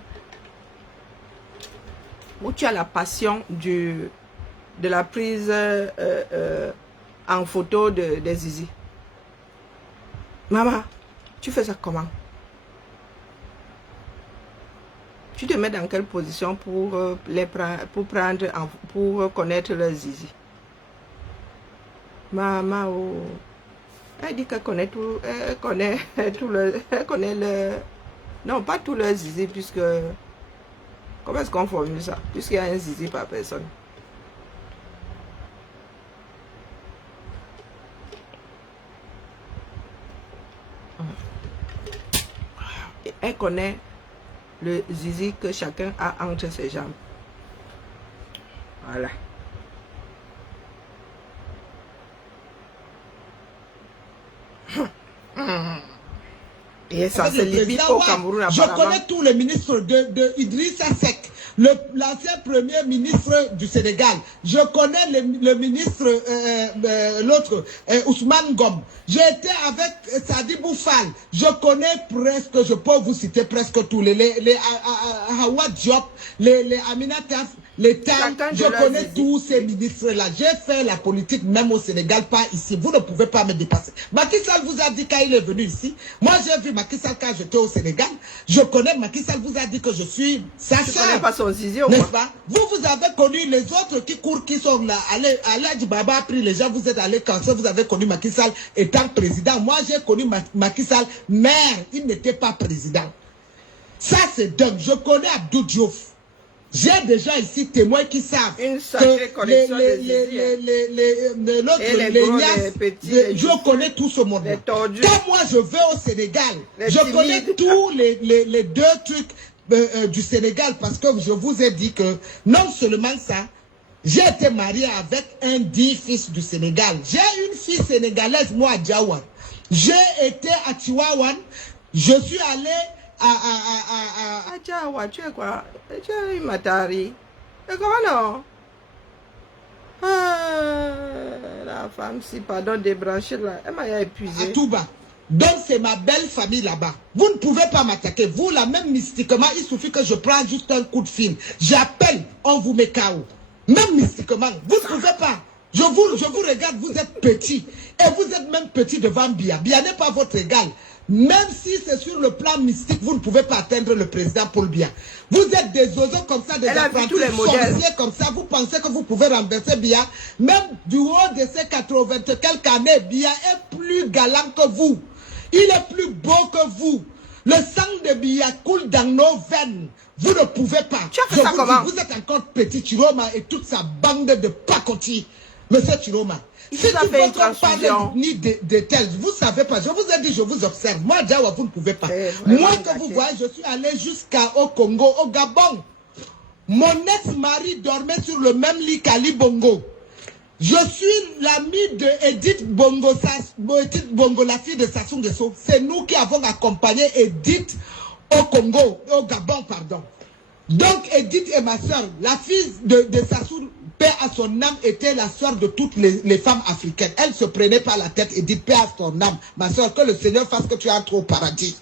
Où tu as la passion de la prise en photo des Easy. Maman, tu fais ça comment? Tu te mets dans quelle position pour connaître leurs Zizi? Maman, oh. Elle dit qu'elle connaît tout, elle connaît le... Non, pas tous leurs Zizi, puisque... Comment est-ce qu'on formule ça? Puisqu'il y a un Zizi par personne. Elle connaît le zizi que chacun a entre ses jambes. Voilà. Et ça se limite au Cameroun. Je connais tous les ministres de Idrissa Seck, l'ancien premier ministre du Sénégal. Je connais le ministre, l'autre, Ousmane Gom. J'ai été avec Sadi Boufal. Je connais presque, je peux vous citer presque tous les Hawa Diop, les Aminata, les Tal. Je connais tous ces ministres-là. J'ai fait la politique même au Sénégal, pas ici. Vous ne pouvez pas me dépasser. Macky Sall vous a dit quand il est venu ici. Moi, j'ai vu Macky Sall quand j'étais au Sénégal. Je connais Macky Sall vous a dit que je suis sa soeur. Tu connais pas son zizi ou n'est-ce pas? Vous avez connu les autres qui courent, qui sont là. Aladji Baba a pris les gens, vous êtes allés cancer, vous avez connu Macky Sall étant président. Moi, j'ai connu Macky Sall maire. Il n'était pas président. Ça, c'est dingue. Je connais Abdou Diouf. J'ai déjà ici témoins qui savent une sacrée collection je connais tout ce monde. Quand moi je vais au Sénégal, je connais tous les deux trucs du Sénégal parce que je vous ai dit que non seulement ça, j'ai été marié avec un 10 fils du Sénégal. J'ai une fille sénégalaise, moi à Djawan. J'ai été à Tiwawan. Je suis allé Djawa, tu es quoi? Tu es une matari. Et comment non? La femme, si pardon, débranchée là, elle m'a épuisé. À Touba. Donc c'est ma belle famille là-bas. Vous ne pouvez pas m'attaquer. Vous, là même mystiquement, il suffit que je prenne juste un coup de fil. J'appelle, on vous met KO. Même mystiquement, vous ne pouvez pas. Je vous regarde, vous êtes petit. Et vous êtes même petit devant Bia. Bia n'est pas votre égal. Même si c'est sur le plan mystique, vous ne pouvez pas atteindre le président Paul Biya. Vous êtes des oiseaux comme ça, des apprentis sorciers comme ça. Vous pensez que vous pouvez renverser Biya. Même du haut de ces 80 quelques années, Biya est plus galant que vous. Il est plus beau que vous. Le sang de Biya coule dans nos veines. Vous ne pouvez pas. Je vous dis, vous êtes encore petit Chiroma et toute sa bande de pacotis. Monsieur Chiroma. Si tu veux parler ni de tels, vous ne savez pas. Je vous ai dit, je vous observe. Moi, Djawa, vous ne pouvez pas. Moi que vous voyez, je suis allé jusqu'au Congo, au Gabon. Mon ex-mari dormait sur le même lit qu'Ali Bongo. Je suis l'ami de Edith Bongo, Edith Bongo, la fille de Sassou Nguesso. C'est nous qui avons accompagné Edith au Congo, au Gabon, pardon. Donc, Edith est ma soeur. La fille de Sassou, paix à son âme, était la soeur de toutes les femmes africaines. Elle se prenait par la tête et dit paix à son âme. Ma soeur, que le Seigneur fasse que tu entres au paradis.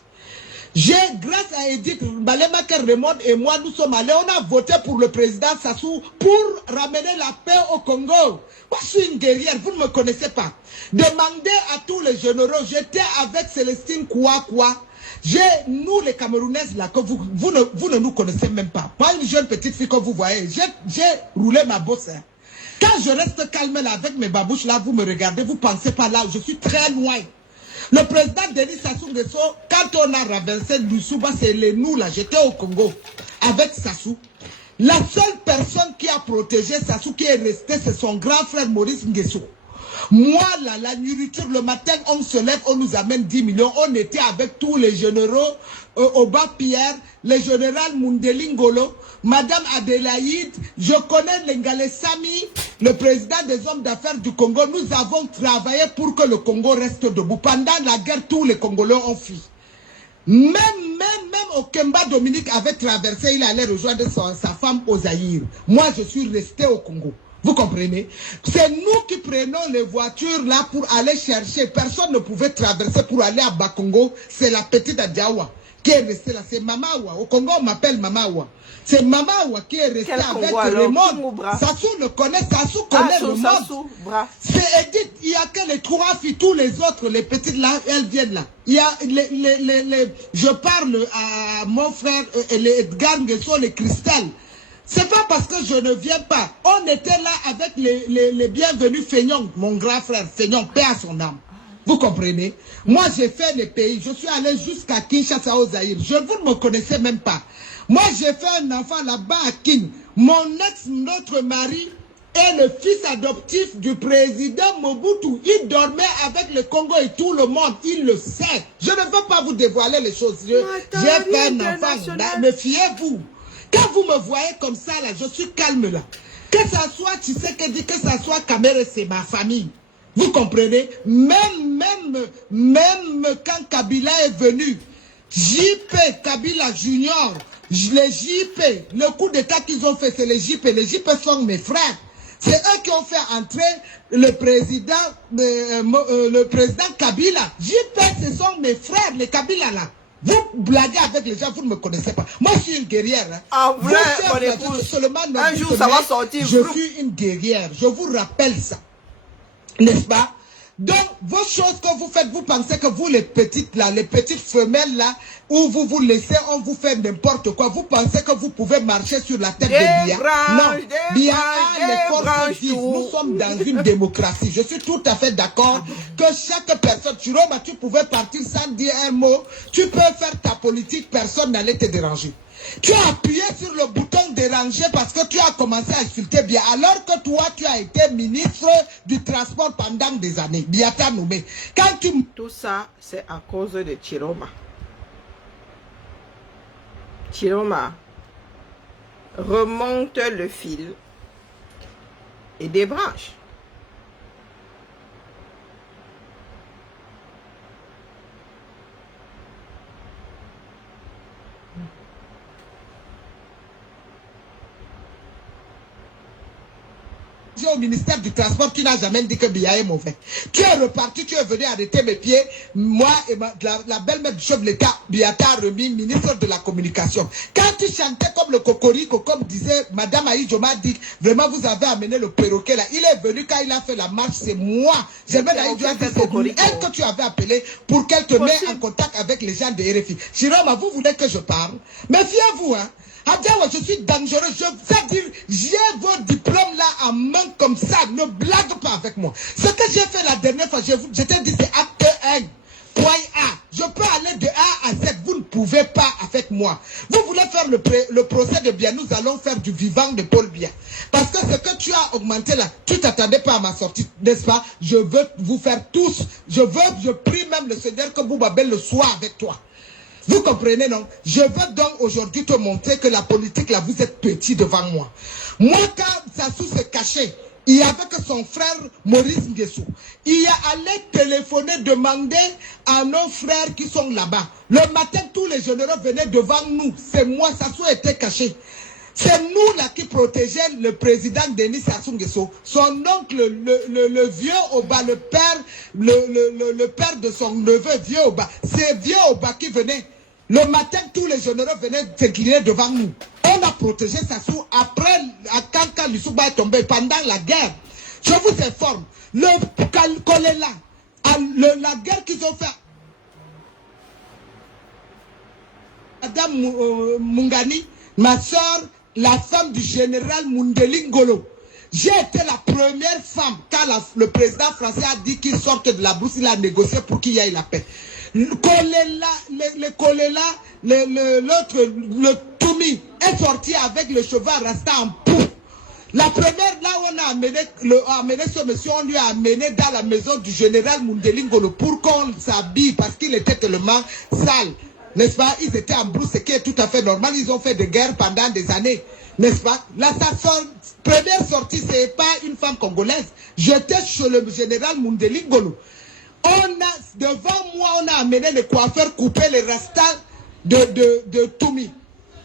Grâce à Edith, Malemaker Raymond et moi, nous sommes allés, on a voté pour le président Sassou pour ramener la paix au Congo. Moi, je suis une guerrière, vous ne me connaissez pas. Demandez à tous les généraux, j'étais avec Célestine Kouakoua. Nous, les Camerounaises, là, que vous ne nous connaissez même pas. Moi, une jeune petite fille que vous voyez, j'ai roulé ma bosse. Hein. Quand je reste calme là, avec mes babouches, là, vous me regardez, vous pensez pas là où je suis très loin. Le président Denis Sassou Nguesso, quand on a ravancé Lussuba, c'est nous là, j'étais au Congo avec Sassou. La seule personne qui a protégé Sassou, qui est resté, c'est son grand frère Maurice Nguesso. Moi, là, la nourriture, le matin, on se lève, on nous amène 10 millions. On était avec tous les généraux, Oba Pierre, le général Mundelingolo, Madame Adélaïde, je connais Lengale Sami, le président des hommes d'affaires du Congo. Nous avons travaillé pour que le Congo reste debout. Pendant la guerre, tous les Congolais ont fui. Même Okemba Dominique avait traversé, il allait rejoindre sa femme au Zaïre. Moi, je suis resté au Congo. Vous comprenez? C'est nous qui prenons les voitures là pour aller chercher. Personne ne pouvait traverser pour aller à Bakongo. C'est la petite Adjawa qui est restée là. C'est Mamawa. Au Congo, on m'appelle Mamawa. C'est Mamawa qui est restée avec Raymond. Sassou le connaît. Sassou connaît le monde. C'est Edith. Il n'y a que les trois filles. Tous les autres, les petites là, elles viennent là. Il y a je parle à mon frère, les Edgar Nguesso, les Cristal. C'est pas parce que je ne viens pas. On était là avec les bienvenus Feignon, mon grand frère Feignon, paix à son âme. Vous comprenez? Moi, j'ai fait les pays. Je suis allé jusqu'à Kinshasa au Zaïre. Vous ne me connaissez même pas. Moi, j'ai fait un enfant là-bas à Kin. Mon ex, notre mari, est le fils adoptif du président Mobutu. Il dormait avec le Congo et tout le monde. Il le sait. Je ne veux pas vous dévoiler les choses. J'ai fait un enfant. Me fiez-vous. Quand vous me voyez comme ça, là, je suis calme là. Que ça soit Tshisekedi, que ça soit Kamere, c'est ma famille. Vous comprenez? Même quand Kabila est venu, JP, Kabila Junior, les JP, le coup d'état qu'ils ont fait, c'est les JP. Les JP sont mes frères. C'est eux qui ont fait entrer le président Kabila. JP, ce sont mes frères, les Kabila là. Vous blaguez avec les gens, vous ne me connaissez pas. Moi, je suis une guerrière. Hein. En vrai, mon épouse, un jour, ça va sortir. Je suis une guerrière. Je vous rappelle ça. N'est-ce pas? Donc, vos choses que vous faites, vous pensez que vous, les petites là, les petites femelles là, où vous vous laissez, on vous fait n'importe quoi. Vous pensez que vous pouvez marcher sur la tête de Biya? Non. Biya a les forces vives. Nous sommes dans une démocratie. Je suis tout à fait d'accord que chaque personne, Chiroma, tu pouvais partir sans dire un mot. Tu peux faire ta politique, personne n'allait te déranger. Tu as appuyé sur le bouton déranger parce que tu as commencé à insulter Biya. Alors que toi, tu as été ministre du transport pendant des années. Biya t'a nommé. Tout ça, c'est à cause de Chiroma. Chiroma, remonte le fil et débranche. au ministère du Transport, tu n'as jamais dit que Biya est mauvais. Tu es reparti, tu es venu arrêter mes pieds. Moi et la belle-mère du chef de l'État, Biata a remis ministre de la Communication. Quand tu chantais comme le cocorico, comme disait Madame Aïdjoma dit, vraiment vous avez amené le perroquet là. Il est venu quand il a fait la marche, c'est moi. Germaine Aïdjoma dit, c'est elle que tu avais appelé pour qu'elle te mette en contact avec les gens de RFI. Chiroma, vous voulez que je parle? Méfiez-vous, hein. Adjawa, je suis dangereux. C'est-à-dire, j'ai vos diplômes là en main comme ça. Ne blague pas avec moi. Ce que j'ai fait la dernière fois, je t'ai dit, c'est acte 1. Point A. Je peux aller de A à Z. Vous ne pouvez pas avec moi. Vous voulez faire le procès de Biya. Nous allons faire du vivant de Paul Biya. Parce que ce que tu as augmenté là, tu t'attendais pas à ma sortie, n'est-ce pas? Je veux vous faire tous. Je prie même le Seigneur que Boubabel le soit avec toi. Vous comprenez, non? Je veux donc aujourd'hui te montrer que la politique, là, vous êtes petit devant moi. Moi, quand Sassou se cachait, il y avait que son frère Maurice Nguessou. Il est allé téléphoner, demander à nos frères qui sont là-bas. Le matin, tous les généraux venaient devant nous. C'est moi, Sassou était caché. C'est nous là qui protégeons le président Denis Sassou Nguesso. Son oncle, le vieux Oba, le père de son neveu, vieux Oba. C'est vieux Oba qui venait. Le matin, tous les généraux venaient s'incliner devant nous. On a protégé Sassou après, quand Lissouba est tombé, pendant la guerre. Je vous informe, le Kolela, la guerre qu'ils ont fait, Madame Mungani, ma soeur, la femme du général Mundeli Ngolo. J'ai été la première femme, quand le président français a dit qu'il sorte de la brousse, il a négocié pour qu'il y ait la paix. Le Kolela, l'autre, le Toumi, est sorti avec le cheval Rasta en pou. La première, là où on a amené ce monsieur, on lui a amené dans la maison du général Mundeli Ngolo pour qu'on s'habille parce qu'il était tellement sale. N'est-ce pas? Ils étaient en brousse, ce qui est tout à fait normal. Ils ont fait des guerres pendant des années. N'est-ce pas? Là, sa première sortie, ce n'est pas une femme congolaise. J'étais chez le général Mundeli Ngolo. Devant moi, on a amené les coiffeurs couper les rastas de Toumi.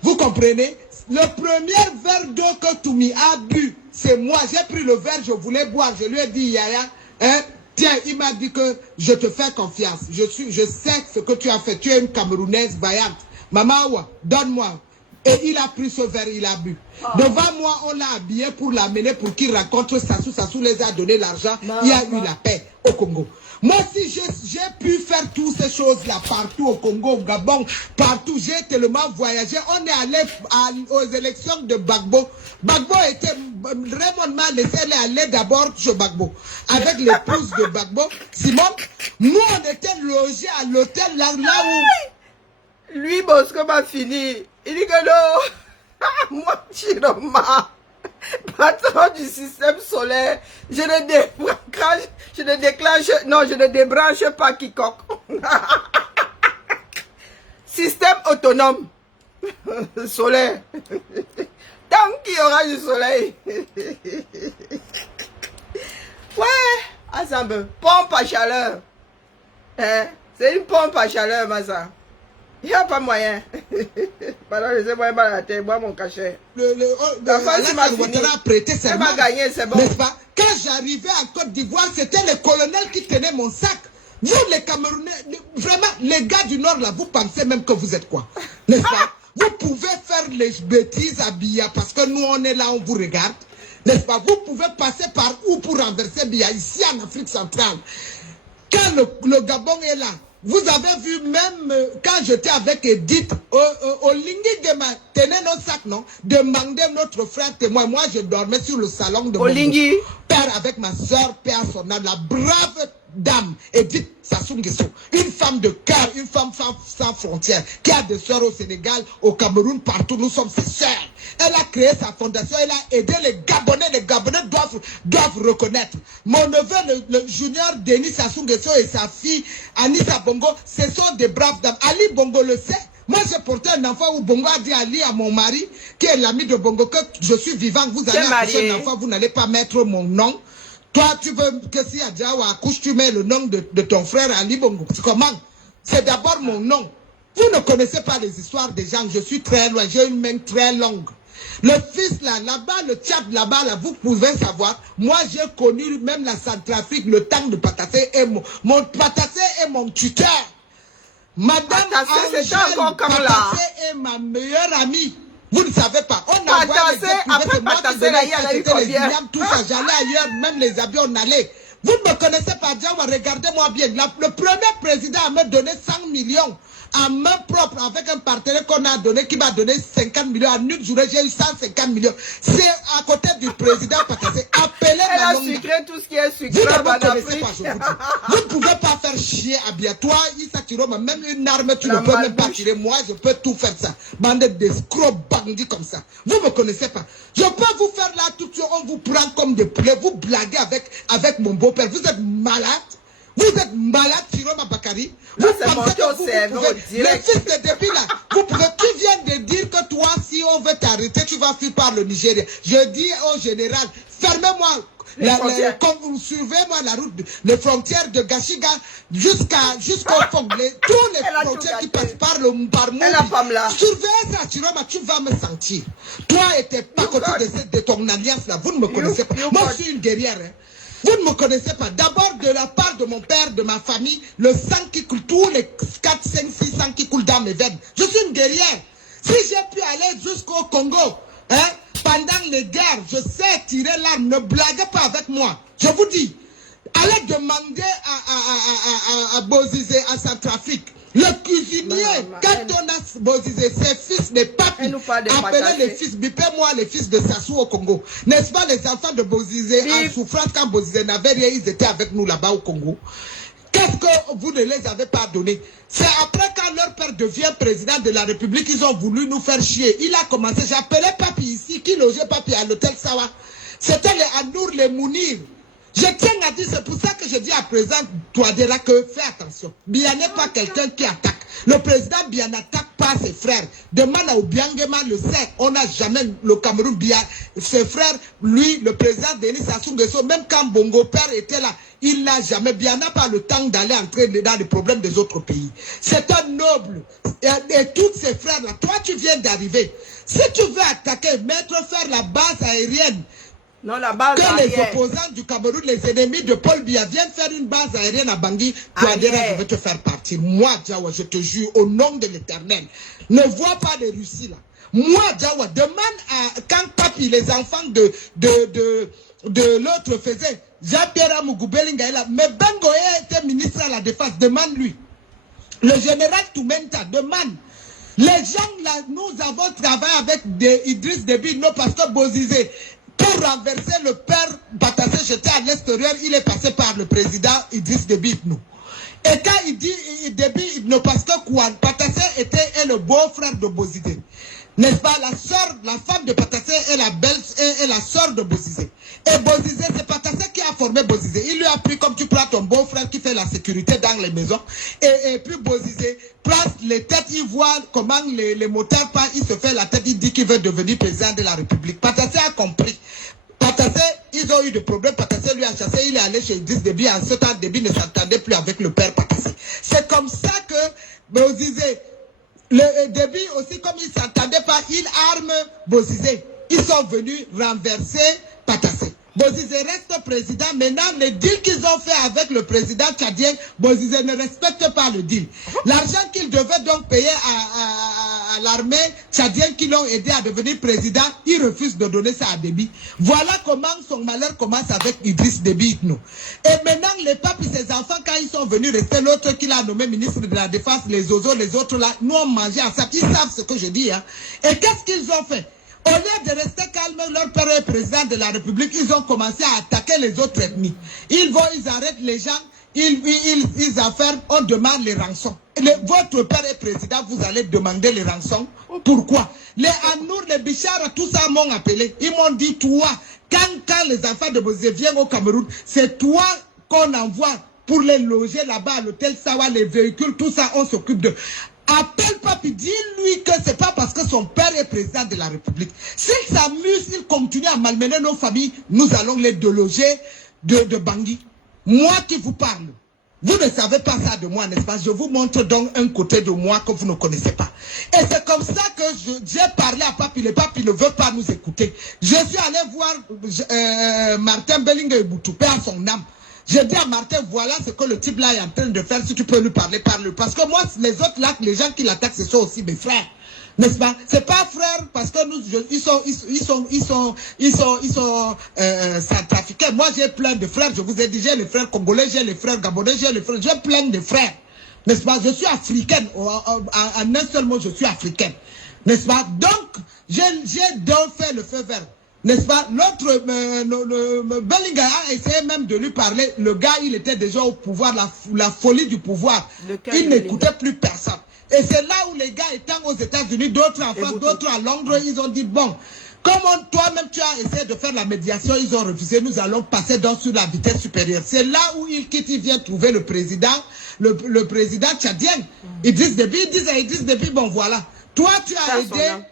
Vous comprenez? Le premier verre d'eau que Toumi a bu, c'est moi. J'ai pris le verre, je voulais boire. Je lui ai dit, Yaya, hein? Tiens, il m'a dit que je te fais confiance. Je sais ce que tu as fait. Tu es une Camerounaise vaillante. Maman, donne-moi. Et il a pris ce verre, il a bu. Devant moi, on l'a habillé pour l'amener pour qu'il rencontre Sassou. Sassou les a donné l'argent. Il y a eu la paix au Congo. Moi aussi, j'ai pu faire toutes ces choses-là partout au Congo, au Gabon, partout. J'ai tellement voyagé. On est allé aux élections de Gbagbo. Gbagbo était... Raymond m'a laissé aller d'abord chez Gbagbo. Avec l'épouse de Gbagbo, Simone. Nous, on était logés à l'hôtel là où... Lui, Bosco m'a fini. Il dit que non. Moi, Chiroma, patron du système solaire, je ne débranche pas quiconque. Système autonome solaire. Tant qu'il y aura du soleil. Ouais, ensemble, pompe à chaleur. Hein? C'est une pompe à chaleur, Massa. Il n'y a pas moyen. Pardon, laissez-moi mal à la tête, moi mon cachet. La France m'a prêté serment. Elle m'a gagné, c'est bon. N'est-ce pas? Quand j'arrivais en Côte d'Ivoire, c'était le colonel qui tenait mon sac. Vous, les Camerounais, vraiment, les gars du Nord, là, vous pensez même que vous êtes quoi? N'est-ce pas? Vous pouvez faire les bêtises à Biya parce que nous, on est là, on vous regarde. N'est-ce pas? Vous pouvez passer par où pour renverser Biya, ici en Afrique centrale. Quand le Gabon est là, vous avez vu même quand j'étais avec Edith, au Lingui Gema, tenez nos sacs, non? Demandez notre frère témoin. Moi, je dormais sur le salon de mon père avec ma soeur, père son âme, la brave dame, Edith Sassou Nguesso, une femme de cœur, une femme sans frontières, qui a des soeurs au Sénégal, au Cameroun, partout, nous sommes ses soeurs. Elle a créé sa fondation, elle a aidé les Gabonais doivent reconnaître. Mon neveu, le junior Denis Sassou Nguesso et sa fille, Anissa Bongo, ce sont des braves dames. Ali Bongo le sait. Moi, j'ai porté un enfant où Bongo a dit Ali à mon mari, qui est l'ami de Bongo, que je suis vivant, vous allez accoucher un enfant, vous n'allez pas mettre mon nom. Toi, tu veux que si Adjawa accouche, tu mets le nom de ton frère Ali Bongo. C'est comment? C'est d'abord mon nom. Vous ne connaissez pas les histoires des gens. Je suis très loin. J'ai une main très longue. Le fils là-bas, le Tchad là-bas, là, vous pouvez savoir, moi j'ai connu même la Centrafrique, le temps de Patassé et mon Patassé est mon tuteur. Madame Patassé, Angèle Patassé est ma meilleure amie. Vous ne savez pas. On a Patassé, après Patassé, là, il y en a eu combien? Tout ça, j'allais ailleurs, même les avions, on allait. Vous ne me connaissez pas, Diawa, regardez-moi bien. Le premier président a me donné 100 millions à main propre avec un partenaire qu'on a donné, qui m'a donné 50 millions. En une journée, j'ai eu 150 millions. C'est à côté du président Patassé. Appelez Elle a Malonga. sucré tout ce qui est sucré. Vous ne me connaissez pas, je vous dis. Vous ne pouvez pas faire chier à bien. Toi, Issa Tiroma, même une arme, tu ne peux même pas tirer. Moi, je peux tout faire ça. Bande d'escrocs bandits comme ça. Vous ne me connaissez pas. Je peux vous faire là tout de suite, on vous prend comme des poulets. Vous blaguez avec mon beau-père. Vous êtes malade. Vous êtes malade, Tiroma Bakari. Là, Vous c'est monté au cerveau, direct. Le fils de débit là, vous pouvez, tu viens de dire que toi, si on veut t'arrêter, tu vas fuir par le Nigeria. Je dis au général, fermez-moi. Surveillez-moi la route, les frontières de Gashiga jusqu'au fond. Tous les frontières qui passent par Mouli. Surveillez ça, Tiroma, tu vas me sentir. Toi et tes pas côté de ton alliance là, vous ne me connaissez pas. Moi, je suis une guerrière. Hein. Vous ne me connaissez pas. D'abord, de la part de mon père, de ma famille, le sang qui coule, tous les 4, 5, 6 sangs qui coulent dans mes veines. Je suis une guerrière. Si j'ai pu aller jusqu'au Congo, hein, pendant les guerres, je sais tirer l'arme. Ne blaguez pas avec moi. Je vous dis, allez demander à Bozizé, à Centrafrique. Le cuisinier, quand on a Bozizé, ses fils n'est pas appelez les fils, bipez-moi les fils de Sassou au Congo. N'est-ce pas les enfants de Bozizé en souffrance quand Bozizé n'avait rien, ils étaient avec nous là-bas au Congo. Qu'est-ce que vous ne les avez pas donnés? C'est après quand leur père devient président de la République, ils ont voulu nous faire chier. Il a commencé, j'appelais Papi ici, qui logeait Papi à l'hôtel Sawa. C'était les Anour, les Mounir. Je tiens à dire, c'est pour ça que je dis à présent, Touadéra, que fais attention. Biya n'est pas quelqu'un qui attaque. Le président Biya n'attaque pas ses frères. Demande à Obiangema le sait. On n'a jamais, le Cameroun, Biya, ses frères, lui, le président Denis Sassou Nguesso, même quand Bongo Père était là, il n'a jamais, Biya n'a pas le temps d'aller entrer dans les problèmes des autres pays. C'est un noble. Et tous ses frères là, toi tu viens d'arriver. Si tu veux attaquer, faire la base aérienne, non, la base que aérienne. Les opposants du Cameroun, les ennemis de Paul Biya viennent faire une base aérienne à Bangui, Touadéra, je vais te faire partir. Moi, Diawa, je te jure, au nom de l'Éternel, ne vois pas les Russes là. Moi, Diawa, demande à quand Papi, les enfants de l'autre faisaient, Jean-Pierre Mougoubélinga est là, mais Bengoé était ministre à la Défense, demande-lui. Le général Toumenta demande. Les gens là, nous avons travaillé avec Idriss Déby, non parce que Bozizé, pour renverser le père Patassé, j'étais à l'extérieur, il est passé par le président Idriss Déby, nous. Et quand il dit Déby, non parce que Kouane, Patassé est le beau-frère de Bozizé. N'est-ce pas, la femme de Patassé est la belle, est la sœur de Bozizé. Et Bozizé, c'est Patassé qui a formé Bozizé. Il lui a pris comme tu prends ton beau-frère qui fait la sécurité dans les maisons. Et puis Bozizé place les têtes, il voit comment les motards partent, il se fait la tête, il dit qu'il veut devenir président de la République. Patassé a compris. Patassé, ils ont eu des problèmes, Patassé lui a chassé, il est allé chez Idriss Déby. En ce temps, Déby ne s'entendait plus avec le père Patassé. C'est comme ça que Bozizé, le Déby aussi, comme ils ne s'entendaient pas, ils arment Bozizé. Ils sont venus renverser Patassé. Bozizé reste président. Maintenant, les deals qu'ils ont fait avec le président tchadien, Bozizé ne respecte pas le deal. L'argent qu'ils devaient donc payer à l'armée tchadienne qui l'ont aidé à devenir président, ils refusent de donner ça à Déby. Voilà comment son malheur commence avec Idriss Déby. Et maintenant, les papes et ses enfants, quand ils sont venus rester, l'autre qu'il a nommé ministre de la Défense, les Ozo, les autres là, nous on mangeait ensemble. Ils savent ce que je dis. Hein. Et qu'est-ce qu'ils ont fait? Au lieu de rester calme, leur père est président de la République, ils ont commencé à attaquer les autres ethnies. Ils arrêtent les gens, ils affairent, on demande les rançons. Votre père est président, vous allez demander les rançons. Pourquoi? Les Anour, les Bichara, tout ça m'ont appelé. Ils m'ont dit, toi, quand les enfants de Bozizé viennent au Cameroun, c'est toi qu'on envoie pour les loger là-bas à l'hôtel Sawa, les véhicules, tout ça, on s'occupe de. Appelle Papi, dis-lui que c'est pas parce que son père est président de la République. S'il s'amuse, il continue à malmener nos familles, nous allons les déloger de Bangui. Moi qui vous parle, Vous ne savez pas ça de moi, n'est-ce pas? Je vous montre donc un côté de moi que vous ne connaissez pas. Et c'est comme ça que j'ai parlé à Papi. Le Papi ne veut pas nous écouter. Je suis allé voir Martin Bellingue-Eboutou, paix à son âme. J'ai dit à Martin, voilà ce que le type là est en train de faire. Si tu peux lui parler, parle-lui. Parce que moi, les autres là, les gens qui l'attaquent, ce sont aussi mes frères. N'est-ce pas? C'est pas frère parce que nous, ils sont centrafricains. Moi, j'ai plein de frères. Je vous ai dit, j'ai les frères congolais, j'ai les frères gabonais, j'ai plein de frères. N'est-ce pas? Je suis africaine. En un seul mot, je suis africaine. N'est-ce pas? Donc, j'ai donc fait le feu vert. N'est-ce pas? L'autre, Bellinga a essayé même de lui parler. Le gars, il était déjà au pouvoir, la folie du pouvoir. Il n'écoutait plus personne. Et c'est là où les gars étant aux États-Unis, d'autres en France, d'autres à Londres, ils ont dit, bon, comme toi-même tu as essayé de faire la médiation, ils ont refusé, nous allons passer sur la vitesse supérieure. C'est là où il quitte, il vient trouver le président tchadien. Idriss Déby, bon voilà. Toi, tu as aidé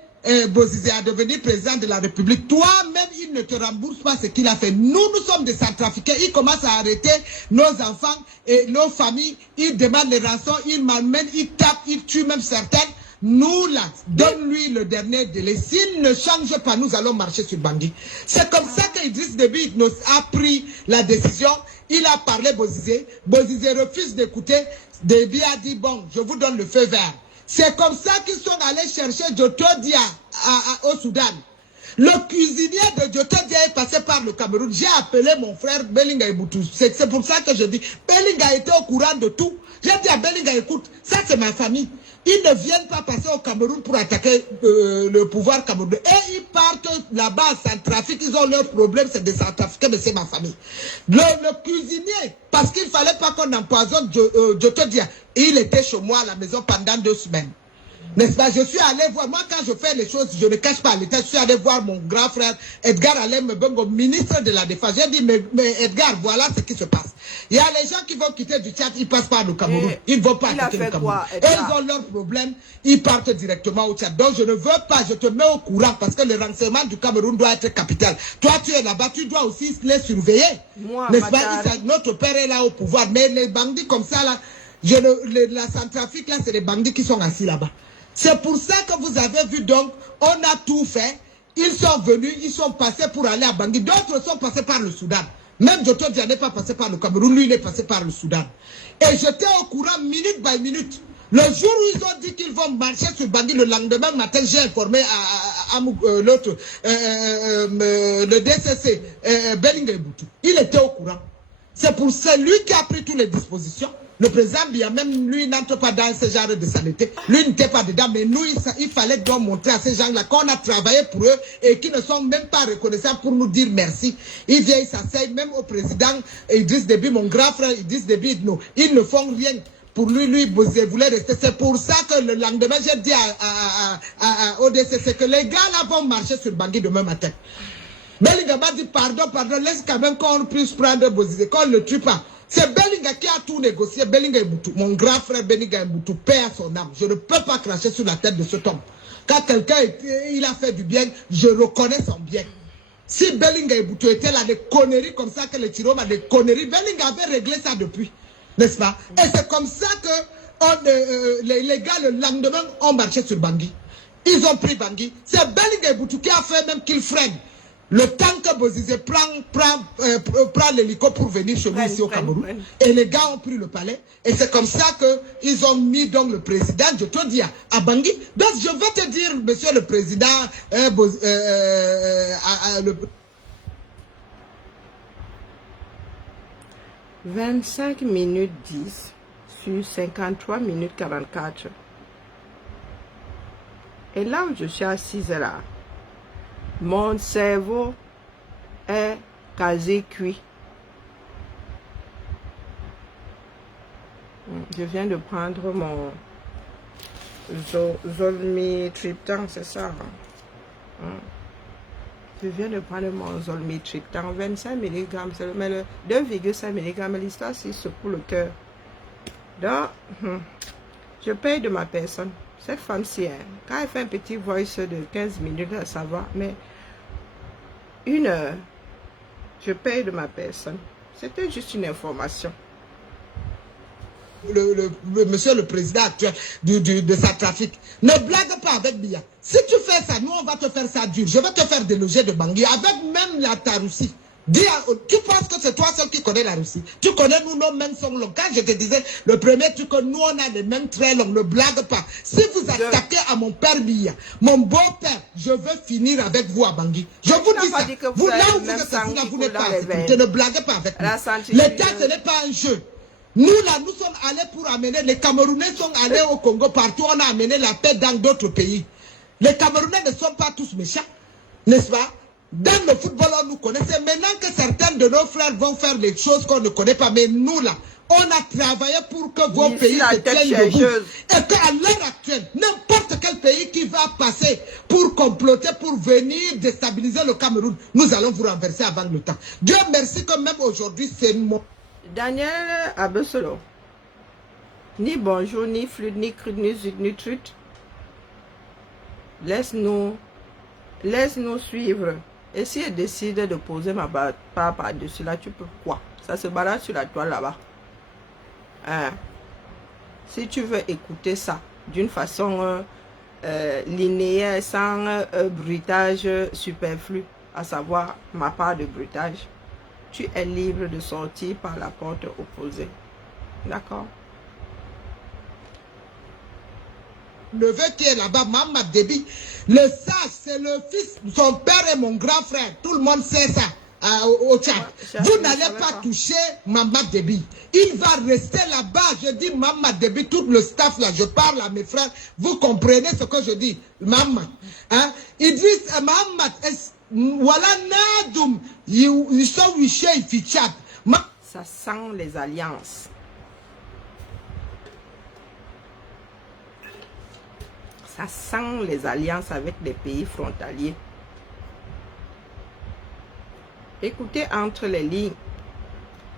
Bozizé à devenir président de la République. Toi-même, il ne te rembourse pas ce qu'il a fait. Nous sommes des Centrafricains. Il commence à arrêter nos enfants et nos familles. Il demande les rançons, il malmène, il tape, il tue même certaines. Nous, là, donne-lui le dernier délai. S'il ne change pas, nous allons marcher sur Bangui. C'est comme ça qu'Idriss Déby a pris la décision. Il a parlé Bozizé. Bozizé refuse d'écouter. Déby a dit, bon, je vous donne le feu vert. C'est comme ça qu'ils sont allés chercher Djoto Dia au Soudan. Le cuisinier de Djoto Dia est passé par le Cameroun. J'ai appelé mon frère Bellinga Eboutou. C'est pour ça que je dis, Bellinga était au courant de tout. J'ai dit à Bellinga, écoute, ça c'est ma famille. Ils ne viennent pas passer au Cameroun pour attaquer le pouvoir camerounais. Et ils partent là-bas en Centrafrique. Ils ont leurs problèmes, c'est des Centrafricains, mais c'est ma famille. Le cuisinier, parce qu'il ne fallait pas qu'on empoisonne Djoto Dia. Il était chez moi à la maison pendant 2 semaines. N'est-ce pas? Je suis allé voir, moi quand je fais les choses, je ne cache pas l'État, je suis allé voir mon grand frère Edgar Alain Mbongo, ministre de la Défense. J'ai dit, mais Edgar, voilà ce qui se passe. Il y a les gens qui vont quitter du Tchad, ils passent par le Cameroun. Ils ne vont pas quitter le Cameroun. Et ils ont leurs problèmes, ils partent directement au Tchad. Donc je ne veux pas, je te mets au courant parce que le renseignement du Cameroun doit être capital. Toi, tu es là-bas, tu dois aussi les surveiller. N'est-ce pas? Notre père est là au pouvoir. Mais les bandits comme ça, là, la Centrafrique, là, c'est les bandits qui sont assis là-bas. C'est pour ça que vous avez vu donc, on a tout fait. Ils sont venus, ils sont passés pour aller à Bangui. D'autres sont passés par le Soudan. Même Djoto Dia n'est pas passé par le Cameroun, lui il est passé par le Soudan. Et j'étais au courant minute by minute. Le jour où ils ont dit qu'ils vont marcher sur Bangui, le lendemain matin, j'ai informé l'autre, le DCC, Bellinga Eboutou. Il était au courant. C'est pour ça, lui qui a pris toutes les dispositions. Le président Biya, même lui, n'entre pas dans ce genre de saleté. Lui n'était pas dedans, mais nous, il fallait donc montrer à ces gens-là qu'on a travaillé pour eux et qui ne sont même pas reconnaissants pour nous dire merci. Ils viennent, ils s'asseyent, même au président Idriss Déby, mon grand frère Idriss Déby, ils ne font rien. Pour lui, voulait rester. C'est pour ça que le lendemain, j'ai dit à ODCC que les gars là vont marcher sur Bangui demain matin. Bellinga m'a dit pardon, laisse quand même qu'on puisse prendre Bozizé, qu'on ne le tue pas. C'est Bellinga qui a tout négocié, Bellinga Eboutou, mon grand frère Bellinga Eboutou, paix à son âme. Je ne peux pas cracher sur la tête de cet homme. Quand quelqu'un il a fait du bien, je reconnais son bien. Si Bellinga Eboutou était là, des conneries comme ça, que les Tiroma, des conneries, Bellinga avait réglé ça depuis. N'est-ce pas? Et c'est comme ça que les gars, le lendemain, ont marché sur Bangui. Ils ont pris Bangui. C'est Bellinga Eboutou qui a fait même qu'il freine. Le temps que Bozizé prend l'hélico pour venir chez nous ici au Cameroun. Et les gars ont pris le palais. Et c'est comme ça qu'ils ont mis donc le président Djoto Dia à Bangui. Donc je vais te dire, monsieur le président, 25 minutes 10 sur 53 minutes 44. Et là où je suis assise là, mon cerveau est quasi cuit. Je viens de prendre mon Zolmitriptan, c'est ça. Je viens de prendre mon Zolmitriptan, 25 mg, mais le 2,5 mg, l'histoire c'est pour le cœur. Donc, je paye de ma personne. Cette femme-ci, quand elle fait un petit voice de 15 minutes, ça va, mais 1 heure, je paye de ma personne. C'était juste une information. monsieur le président actuel de sa trafic. Ne blague pas avec Biya. Si tu fais ça, nous on va te faire ça dur. Je vais te faire déloger de Bangui avec même ta Russie. Tu penses que c'est toi seul qui connais la Russie? Tu connais, nous, nos mains sont longues. Quand je te disais, le premier truc que nous, on a des mains très longues, ne blague pas. Si vous attaquez à mon père Biya, mon beau-père, je veux finir avec vous à Bangui. Je vous dis ça. Vous, là où vous êtes, vous n'êtes pas en sécurité. Ne blaguez pas avec nous. L'État, ce n'est pas un jeu. Nous, là, nous sommes allés pour amener, les Camerounais sont allés au Congo, partout, on a amené la paix dans d'autres pays. Les Camerounais ne sont pas tous méchants, n'est-ce pas? Dans le football, on nous connaissait. Maintenant que certains de nos frères vont faire des choses qu'on ne connaît pas, mais nous, là, on a travaillé pour que vos pays se tiennent debout. Et qu'à l'heure actuelle, n'importe quel pays qui va passer pour comploter, pour venir déstabiliser le Cameroun, nous allons vous renverser avant le temps. Dieu merci que même aujourd'hui, c'est mon... Daniel Abessolo. Ni bonjour, ni flûte, ni crute, ni zut, ni trute. Laisse-nous suivre. Et si elle décide de poser ma barre par-dessus là, tu peux quoi? Ça se balade sur la toile là-bas. Hein? Si tu veux écouter ça d'une façon linéaire, sans bruitage superflu, à savoir ma part de bruitage, tu es libre de sortir par la porte opposée. D'accord? Le neveu qui est là-bas, Maman Déby, le sage, c'est le fils, son père est mon grand frère. Tout le monde sait ça au Tchad. Vous n'allez pas toucher Maman Déby. Il va rester là-bas. Je dis Maman Déby, tout le staff là, je parle à mes frères. Vous comprenez ce que je dis, Maman. Hein? Idriss, Maman, voilà Nadoum, ils sont wichés, ils fichent. Ça sent les alliances. Ça sent les alliances avec les pays frontaliers. Écoutez entre les lignes.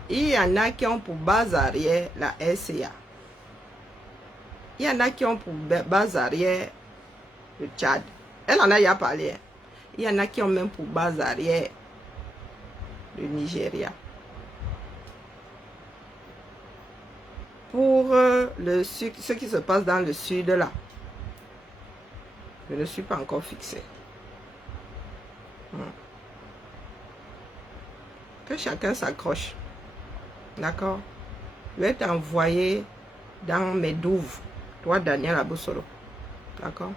Il y en a qui ont pour base arrière la SCA. Il y en a qui ont pour base arrière le Tchad. Elle en a déjà parlé. Il y en a qui ont même pour base arrière le Nigeria. Pour ce qui se passe dans le sud là, je ne suis pas encore fixé. Que chacun s'accroche. D'accord? Je vais t'envoyer dans mes douves. Toi, Daniel Abessolo. D'accord?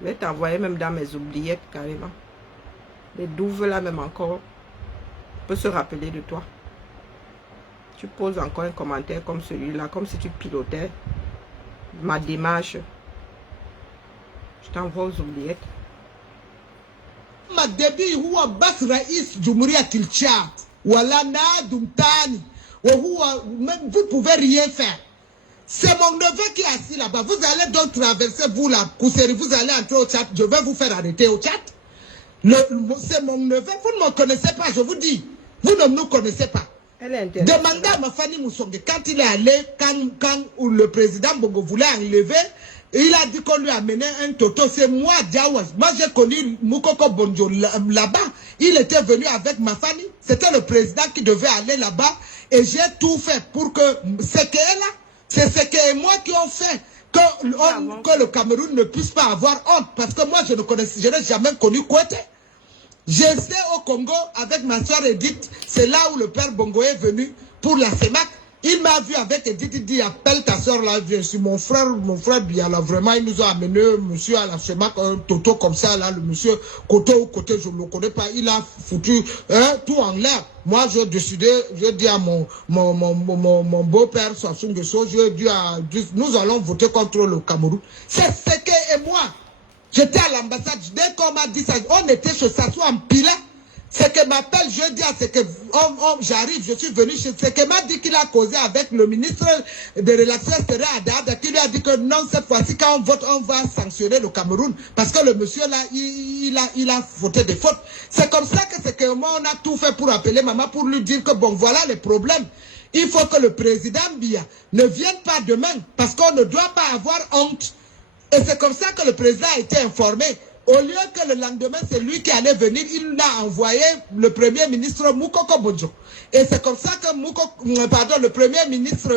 Je vais t'envoyer même dans mes oubliettes carrément. Les douves là même encore peut se rappeler de toi. Tu poses encore un commentaire comme celui-là, comme si tu pilotais ma démarche. Je t'envoie aux oubliettes. Ma débit huwa bas raïs Jumhuriyatil Tchad. Voilà Nadoum Tani. Vous pouvez rien faire. C'est mon neveu qui est assis là-bas. Vous allez donc traverser vous la Kousséri, vous allez entrer au Tchad. Je vais vous faire arrêter au Tchad. C'est mon neveu. Vous ne me connaissez pas, je vous dis. Vous ne nous connaissez pas. Demandez à Mafani Moussongue, quand il est allé, quand le président Bongo voulait enlever, il a dit qu'on lui a amené un toto. C'est moi, Diawas. Moi, j'ai connu Moukoko Bonjo là-bas. Il était venu avec Mafani. C'était le président qui devait aller là-bas. Et j'ai tout fait pour que c'est ce et moi qui ont fait que le Cameroun ne puisse pas avoir honte. Parce que moi, je n'ai jamais connu Kouété. J'étais au Congo avec ma soeur Edith. C'est là où le père Bongo est venu pour la CEMAC. Il m'a vu avec Edith, il dit appelle ta soeur là, je suis mon frère Biala, vraiment, ils nous ont amené monsieur à la CEMAC, un toto comme ça là, le monsieur côté au côté, je ne le connais pas, il a foutu tout en l'air. Moi, j'ai décidé, je dis à mon beau-père, Sassou Nguesso, je dis nous allons voter contre le Cameroun. C'est Seke et moi. J'étais à l'ambassade, dès qu'on m'a dit ça, on était chez Sassou en Pila. C'est que m'appelle jeudi, c'est que j'arrive, je suis venu chez... C'est que m'a dit qu'il a causé avec le ministre des Relations extérieures à Dada, qui lui a dit que non, cette fois-ci, quand on vote, on va sanctionner le Cameroun. Parce que le monsieur là, il a voté des fautes. C'est comme ça que c'est que moi, on a tout fait pour appeler maman, pour lui dire que bon, voilà les problèmes. Il faut que le président Biya ne vienne pas demain, parce qu'on ne doit pas avoir honte. Et c'est comme ça que le président a été informé. Au lieu que le lendemain, c'est lui qui allait venir, il a envoyé le premier ministre Moukoko Bodjo. Et c'est comme ça que le premier ministre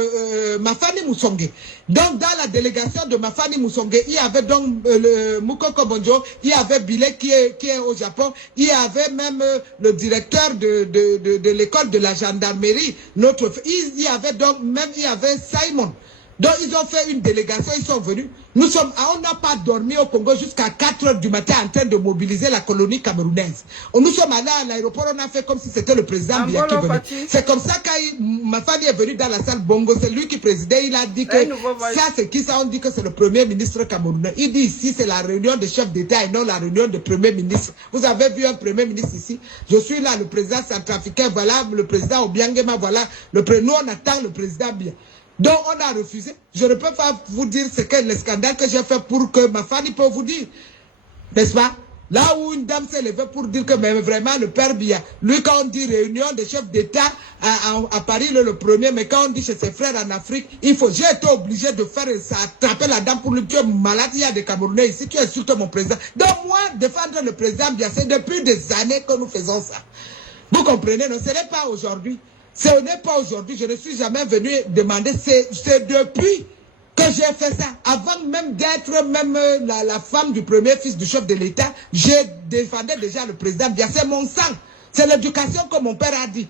Mafani Moussongue. Donc, dans la délégation de Mafani Moussongue, il y avait donc le Moukoko Bodjo, il y avait Bilé qui est au Japon, il y avait même le directeur de l'école de la gendarmerie, il y avait donc même, il y avait Simon. Donc, ils ont fait une délégation, ils sont venus. On n'a pas dormi au Congo jusqu'à 4 h du matin en train de mobiliser la colonie camerounaise. Nous sommes allés à l'aéroport, on a fait comme si c'était le président Biya qui venait. C'est comme ça quand Mafani est venu dans la salle Bongo, c'est lui qui présidait, il a dit que ça c'est qui ça, on dit que c'est le premier ministre camerounais. Il dit ici c'est la réunion des chefs d'État et non la réunion de premier ministre. Vous avez vu un premier ministre ici? Je suis là, le président centrafricain, voilà, le président Obiangema, voilà, nous on attend le président Biya. Donc on a refusé. Je ne peux pas vous dire ce que le scandale que j'ai fait pour que ma famille peut vous dire. N'est-ce pas? Là où une dame s'est levée pour dire que mais vraiment le père Biya, lui quand on dit réunion des chefs d'État à Paris le premier, mais quand on dit chez ses frères en Afrique, j'ai été obligé de faire ça, attraper la dame pour lui, tu es malade, il y a des Camerounais ici, tu insultes mon président. Donc moi, défendre le président Biya, c'est depuis des années que nous faisons ça. Vous comprenez, non? Ce n'est pas aujourd'hui. Ce n'est pas aujourd'hui, je ne suis jamais venu demander, c'est depuis que j'ai fait ça. Avant même d'être la femme du premier fils du chef de l'État, je défendais déjà le président Biya. C'est mon sang. C'est l'éducation que mon père a dit.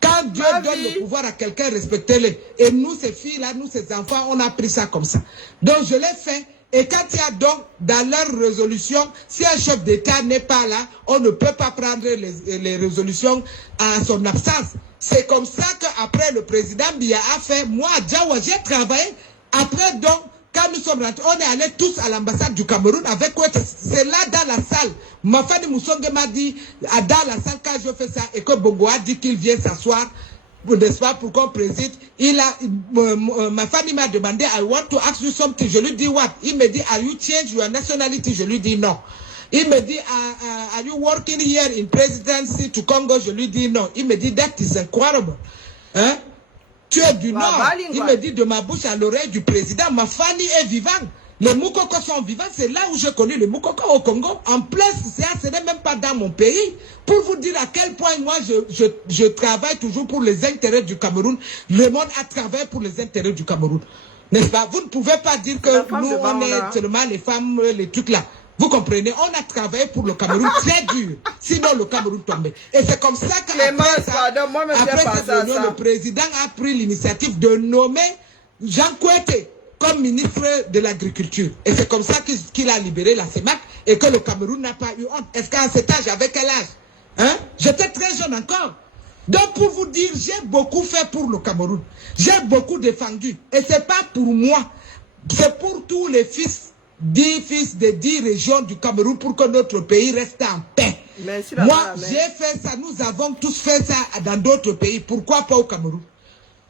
Quand Dieu donne le pouvoir à quelqu'un, respectez-le. Et nous, ces filles-là, nous, ces enfants, on a pris ça comme ça. Donc, je l'ai fait. Et quand il y a donc, dans leur résolution, si un chef d'État n'est pas là, on ne peut pas prendre les résolutions à son absence. C'est comme ça qu'après le président Biya a fait, moi, à Djawa, j'ai travaillé. Après donc, quand nous sommes rentrés, on est allés tous à l'ambassade du Cameroun avec quoi? C'est là dans la salle. Mafani Moussongue m'a dit, dans la salle, quand je fais ça, et que Bongo a dit qu'il vient s'asseoir, n'est-ce pas, pour qu'on préside, ma famille m'a demandé, I want to ask you something. Je lui dis what? Il me dit, are you change your nationality? Je lui dis non. Il me dit, are you working here in presidency to Congo? Je lui dis non. Il me dit, that is incredible. Hein? Tu es du Nord. Il me dit de ma bouche à l'oreille du président, ma famille est vivante. Les Moukoko sont vivants. C'est là où j'ai connu les Moukoko au Congo. En plus, ce n'est même pas dans mon pays. Pour vous dire à quel point moi, je travaille toujours pour les intérêts du Cameroun. Le monde a travaillé pour les intérêts du Cameroun. N'est-ce pas? Vous ne pouvez pas dire que nous, on est seulement les femmes, les trucs là. Vous comprenez? On a travaillé pour le Cameroun très dur. Sinon, le Cameroun tombait. Et c'est comme ça qu'après cette réunion, le président a pris l'initiative de nommer Jean Kouete comme ministre de l'Agriculture. Et c'est comme ça qu'il a libéré la CEMAC et que le Cameroun n'a pas eu honte. Est-ce qu'à cet âge, j'avais quel âge? Hein? J'étais très jeune encore. Donc, pour vous dire, j'ai beaucoup fait pour le Cameroun. J'ai beaucoup défendu. Et ce n'est pas pour moi. C'est pour tous les fils des 10 régions du Cameroun pour que notre pays reste en paix. Moi, j'ai fait ça, nous avons tous fait ça dans d'autres pays. Pourquoi pas au Cameroun?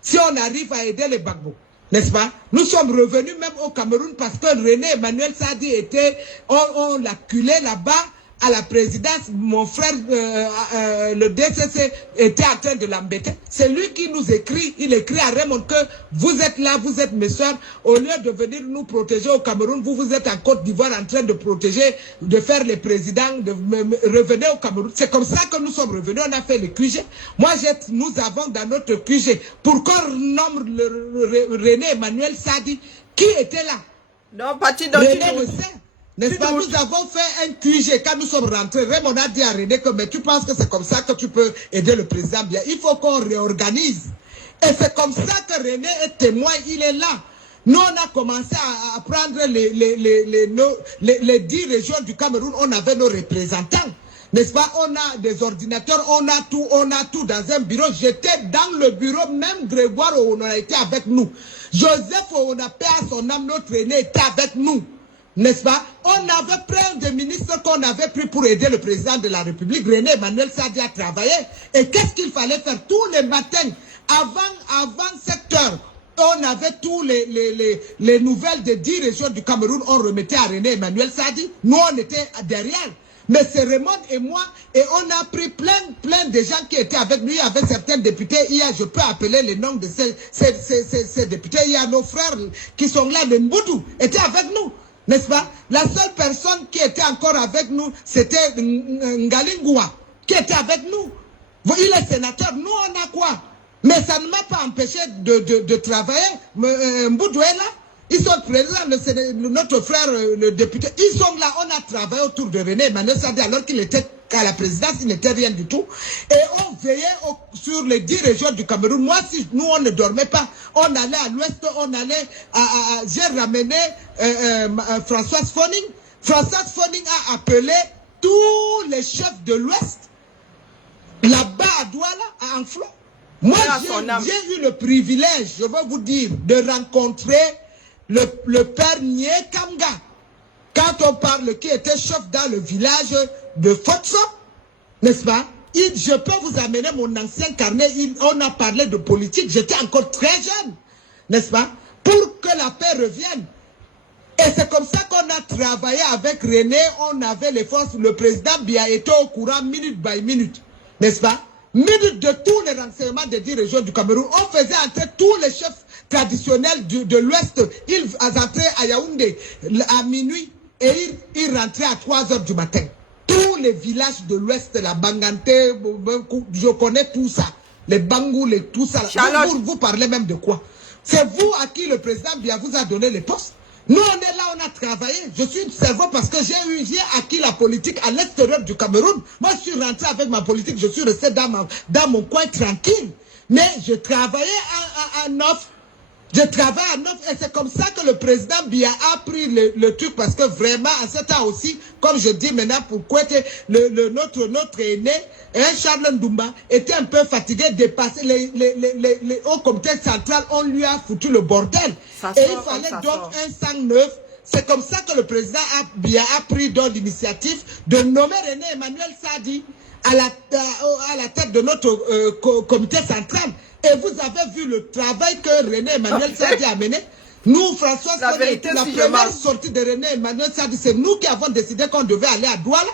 Si on arrive à aider les Gbagbo, n'est-ce pas? Nous sommes revenus même au Cameroun parce que René Emmanuel Sadi était, on l'a culé là-bas à la présidence. Mon frère, le DCC, était en train de l'embêter. C'est lui qui nous écrit, il écrit à Raymond que vous êtes là, vous êtes mes soeurs, au lieu de venir nous protéger au Cameroun, vous êtes en Côte d'Ivoire en train de protéger, de faire les présidents, revenez au Cameroun. C'est comme ça que nous sommes revenus, on a fait le QG. Moi, nous avons dans notre QG, pour qu'on nomme René Emmanuel Sadi, qui était là? Non, parti René le sait. N'est-ce pas? Nous avons fait un QG quand nous sommes rentrés. Raymond a dit à René que mais tu penses que c'est comme ça que tu peux aider le président bien. Il faut qu'on réorganise. Et c'est comme ça que René est témoin. Il est là. Nous, on a commencé à prendre les 10 régions du Cameroun. On avait nos représentants. N'est-ce pas? On a des ordinateurs, on a tout dans un bureau. J'étais dans le bureau, même Grégoire Oona était avec nous. Joseph Oona, paix à son âme, notre aîné, était avec nous. N'est-ce pas? On avait plein de ministres qu'on avait pris pour aider le président de la République. René Emmanuel Sadi a travaillé. Et qu'est-ce qu'il fallait faire? Tous les matins, avant 7 heures, on avait tous les nouvelles des 10 régions du Cameroun. On remettait à René Emmanuel Sadi. Nous, on était derrière. Mais c'est Raymond et moi, et on a pris plein de gens qui étaient avec nous. Il y avait certains députés, je peux appeler les noms de ces députés. Il y a nos frères qui sont là, les Mboudou, étaient avec nous. N'est-ce pas? La seule personne qui était encore avec nous, c'était Ngalingua, qui était avec nous. Il est sénateur, nous on a quoi? Mais ça ne m'a pas empêché de travailler. Mboudouela, ils sont présents, notre frère, le député, ils sont là, on a travaillé autour de René Emmanuel Sadi alors qu'il était à la présidence, il n'était rien du tout. Et on veillait sur les 10 régions du Cameroun. Moi, si nous, on ne dormait pas, on allait à l'ouest, on allait j'ai ramené Françoise Fonning. Françoise Fonning a appelé tous les chefs de l'ouest, là-bas à Douala, à Anflo. Moi, j'ai eu le privilège, je veux vous dire, de rencontrer le père Nye Kamga. Quand on parle qui était chef dans le village de Fotso, n'est-ce pas? Je peux vous amener mon ancien carnet, on a parlé de politique, j'étais encore très jeune, n'est-ce pas? Pour que la paix revienne. Et c'est comme ça qu'on a travaillé avec René, on avait les forces, le président Biya était au courant minute by minute, n'est-ce pas? Minute de tous les renseignements des 10 régions du Cameroun. On faisait entrer tous les chefs traditionnels de l'Ouest. Ils entraient à Yaoundé à minuit et ils rentraient à 3 h du matin. Tous les villages de l'Ouest, la Bangante, je connais tout ça. Les Bangou, tout ça. Vous parlez même de quoi? C'est vous à qui le président Biya vous a donné les postes. Nous, on est là, on a travaillé. Je suis une cerveau parce que j'ai acquis la politique à l'extérieur du Cameroun. Moi, je suis rentré avec ma politique, je suis resté dans mon coin tranquille. Mais je travaillais à Neuf. Je travaille à Neuf et c'est comme ça que le président Biya a pris le truc parce que vraiment, à ce temps aussi, comme je dis maintenant, pourquoi notre aîné, Charles Ndoumba, était un peu fatigué, dépassé les hauts comités centrales, on lui a foutu le bordel. Et il fallait donc un sang neuf. C'est comme ça que le président Biya a pris donc l'initiative de nommer René Emmanuel Sadi à la tête de notre comité central. Et vous avez vu le travail que René Emmanuel Sadi a mené. Nous, François, la première sortie de René Emmanuel Sadi, c'est nous qui avons décidé qu'on devait aller à Douala.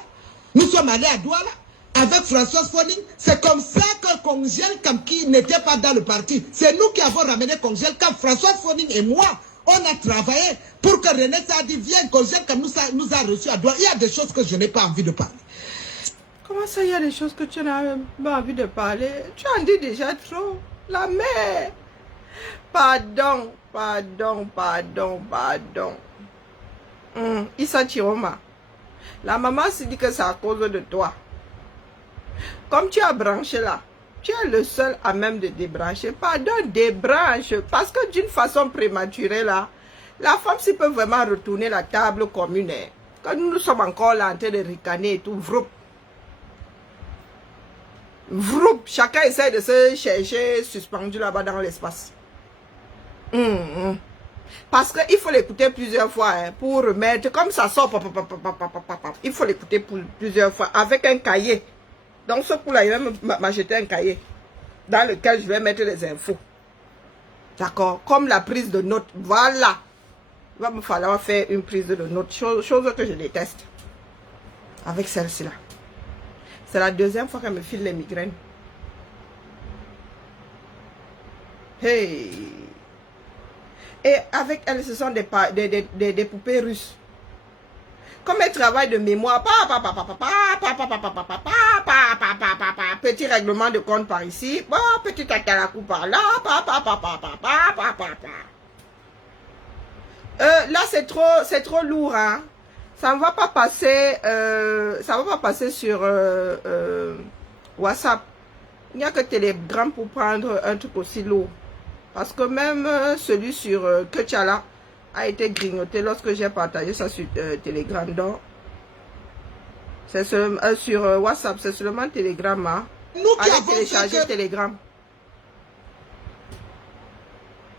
Nous sommes allés à Douala avec François Fonning. C'est comme ça que Congel Kam, qui n'était pas dans le parti, c'est nous qui avons ramené Congel Kam. François Fonning et moi, on a travaillé pour que René Sadi vienne. Congel Kam nous a reçus à Douala. Il y a des choses que je n'ai pas envie de parler. Comment ça, il y a des choses que tu n'as pas envie de parler? Tu en dis déjà trop. La mère. Pardon. Issa Chiroma. La maman se dit que c'est à cause de toi. Comme tu as branché là, tu es le seul à même de débrancher. Pardon, débranche. Parce que d'une façon prématurée là, la femme s'il peut vraiment retourner la table commune. Quand nous sommes encore là en train de ricaner et tout, vroup. Vroup, chacun essaie de se chercher suspendu là-bas dans l'espace. Parce qu'il faut l'écouter plusieurs fois pour remettre, comme ça sort, il faut l'écouter plusieurs fois avec un cahier. Donc ce coup-là, il va m'acheter un cahier dans lequel je vais mettre les infos. D'accord? Comme la prise de notes. Voilà. Il va me falloir faire une prise de notes. Chose que je déteste. Avec celle-ci là. C'est la deuxième fois qu'elle me file les migraines. Hey! Et avec elle, ce sont des poupées russes. Comme elle travaille de mémoire, petit règlement de compte par ici, petit tatarakou par là, là c'est trop lourd, hein. Ça ne va pas passer, sur WhatsApp. Il n'y a que Telegram pour prendre un truc aussi lourd. Parce que même celui sur Kechala a été grignoté lorsque j'ai partagé ça sur Telegram. Donc, c'est sur WhatsApp, c'est seulement Telegram. Hein. Allez télécharger Telegram.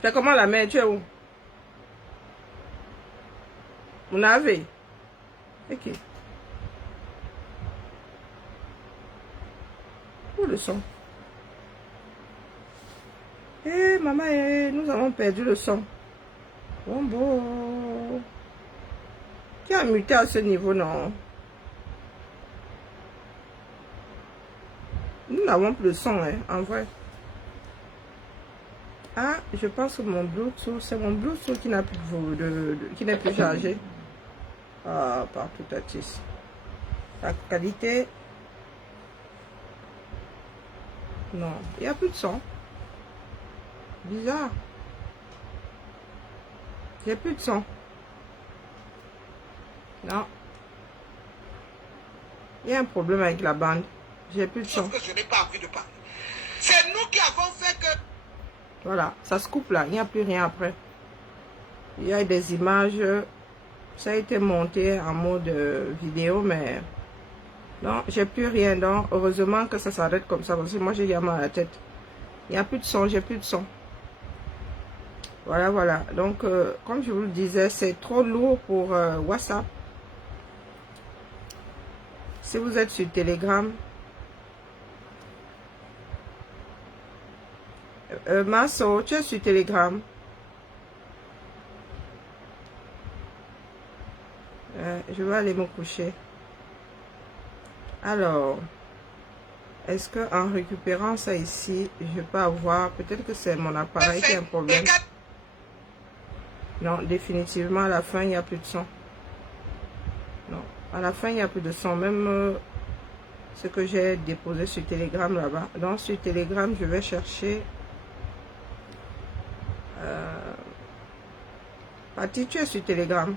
C'est comment la mère? Tu es où? Vous avez? Ok. Où le son? Eh maman, nous avons perdu le son. Bon. Qui a muté à ce niveau, non? Nous n'avons plus le son, hein, en vrai. Ah, je pense que mon Bluetooth, c'est mon Bluetooth qui n'a plus qui n'est plus chargé. Ah, partout Tatis. La qualité... Non, il n'y a plus de son. Bizarre. Il n'y a plus de son. Non. Il y a un problème avec la bande. J'ai plus de son. Que je n'ai pas envie de parler. C'est nous qui avons fait que... Voilà, ça se coupe là. Il n'y a plus rien après. Il y a des images. Ça a été monté en mode vidéo, mais... Non, j'ai plus rien. Donc, heureusement que ça s'arrête comme ça. Parce que moi, j'ai mal à la tête. Il n'y a plus de son. J'ai plus de son. Voilà, voilà. Donc, comme je vous le disais, c'est trop lourd pour WhatsApp. Si vous êtes sur Telegram, Masso, tu es sur Telegram. Je vais aller me coucher. Alors, est-ce que en récupérant ça ici, je peux avoir... Peut-être que c'est mon appareil qui a un problème. Non, définitivement, à la fin, il n'y a plus de son. Non, à la fin, il n'y a plus de son. Même ce que j'ai déposé sur Telegram là-bas. Donc, sur Telegram, je vais chercher... Patty, tu es sur Telegram.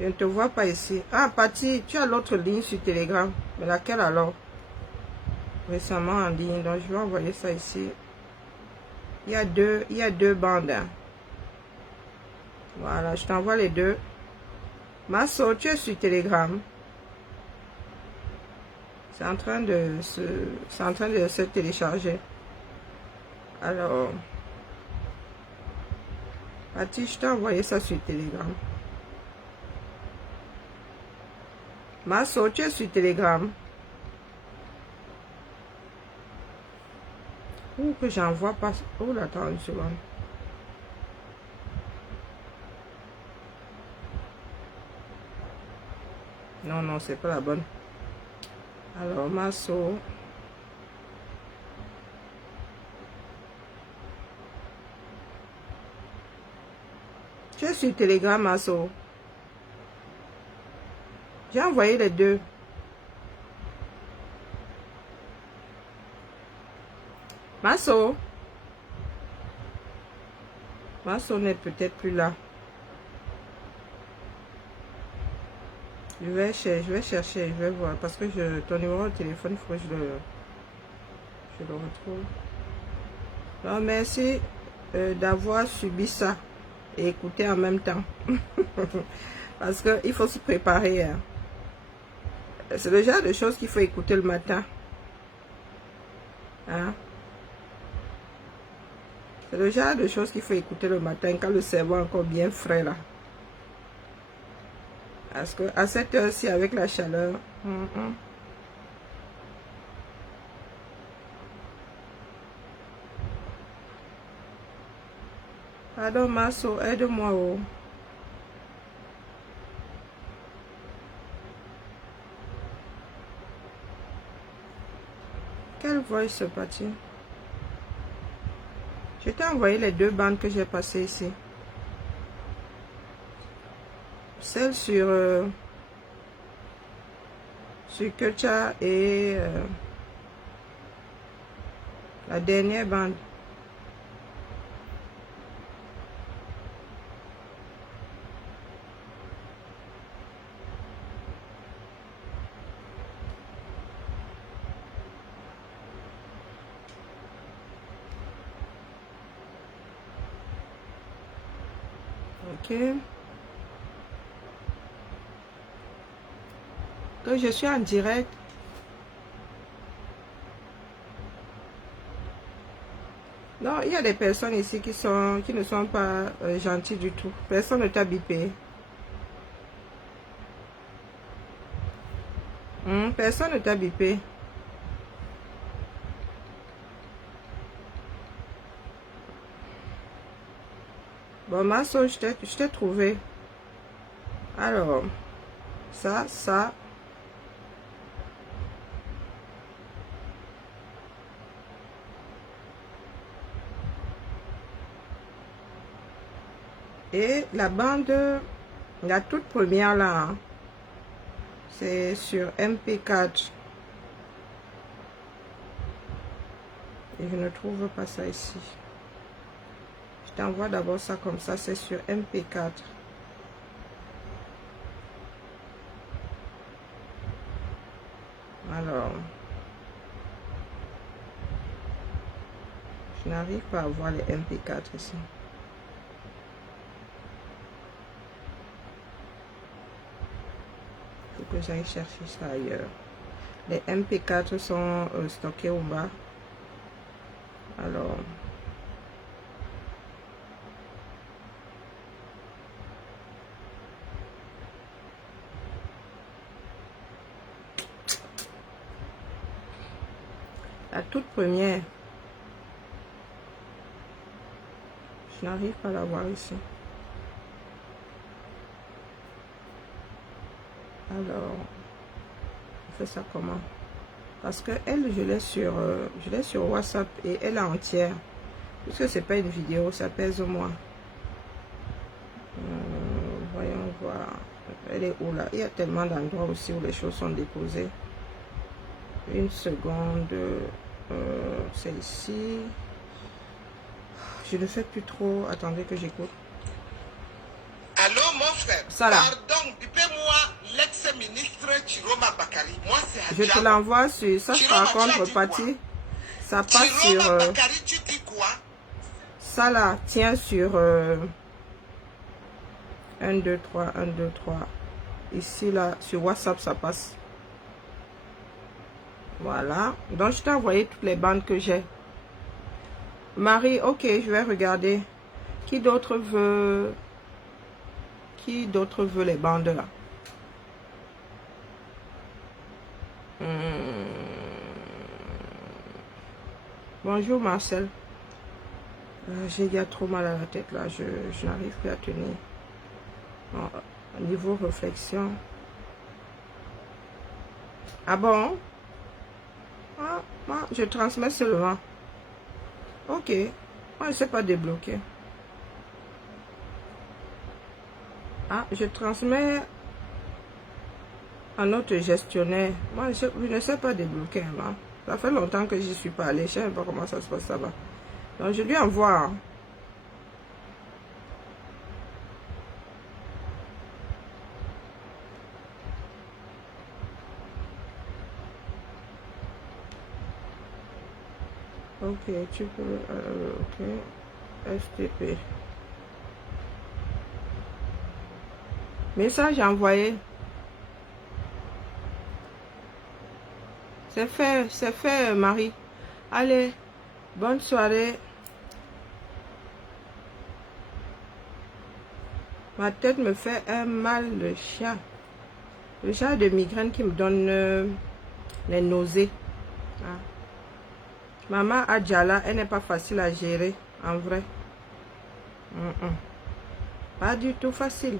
Je ne te vois pas ici. Ah, Patty, tu as l'autre ligne sur Telegram. Mais laquelle alors? Récemment en ligne. Donc, je vais envoyer ça ici. Il y a deux bandes. Hein. Voilà, je t'envoie les deux. Masso, tu es sur Telegram. C'est en train de se télécharger. Alors, Patty, je t'ai envoyé ça sur Telegram. Masso, tu es sur Telegram. Ou que j'envoie pas. Oh, attends une seconde. Non, non, c'est pas la bonne. Alors, Masso. Tu es sur Telegram, Masso. J'ai envoyé les deux. Masso. Masso n'est peut-être plus là. Je vais chercher, je vais voir. Parce que ton numéro de téléphone, il faut que je le retrouve. Non, merci d'avoir subi ça et écouter en même temps. Parce qu'il faut se préparer. Hein. C'est le genre de choses qu'il faut écouter le matin. Hein? C'est le genre de choses qu'il faut écouter le matin quand le cerveau est encore bien frais là. Parce que à cette heure-ci, avec la chaleur, Pardon, Masso, aide-moi. Oh. Quelle voix se parti? Je t'ai envoyé les deux bandes que j'ai passées ici. Celle sur Kecha et la dernière bande. Ok. Que je suis en direct. Non, il y a des personnes ici qui ne sont pas gentilles du tout. Personne ne t'a bipé. Personne ne t'a bipé. Bon, Masso, je t'ai trouvé. Alors, ça. Et la bande La toute première là, hein, c'est sur MP4. Et je ne trouve pas ça ici. Je t'envoie d'abord ça comme ça, c'est sur MP4. Alors, je n'arrive pas à voir les MP4 ici. Il faut que j'aille chercher ça ailleurs. Les MP4 sont stockés au bas. Alors, la toute première, je n'arrive pas à la voir ici. Alors, on fait ça comment? Parce que elle, je l'ai sur WhatsApp et elle est entière. Puisque c'est pas une vidéo, ça pèse moins. Voyons voir. Elle est où là? Il y a tellement d'endroits aussi où les choses sont déposées. Une seconde. C'est ici. Je ne sais plus trop. Attendez que j'écoute. Allô, mon frère. Ça là. Pardon, dis-moi l'ex-ministre Chiroma Bakari. Moi, c'est Je te l'envoie sur ça. Par contre, Patty, ça passe sur. Bakari, tu dis quoi? Ça là, tient sur 1, 2, 3, 1, 2, 3. Ici là, sur WhatsApp, ça passe. Voilà. Donc, je t'ai envoyé toutes les bandes que j'ai. Marie, ok, je vais regarder. Qui d'autre veut les bandes là? Bonjour Marcel. Il y a trop mal à la tête là. Je n'arrive plus à tenir. Bon, niveau réflexion. Ah bon? Ah, je transmets seulement. Ok. Moi, je ne sais pas débloquer. Ah, je transmets à notre gestionnaire. Moi, je ne sais pas débloquer. Hein. Ça fait longtemps que je ne suis pas allée. Je ne sais pas comment ça se passe là-bas. Donc, je lui envoie. Hein. Ok, tu peux... ok. STP. Message envoyé. C'est fait, Marie. Allez, bonne soirée. Ma tête me fait un mal de chat. Le chat de migraine qui me donne les nausées. Ah. Maman Adjala, elle n'est pas facile à gérer, en vrai. Pas du tout facile.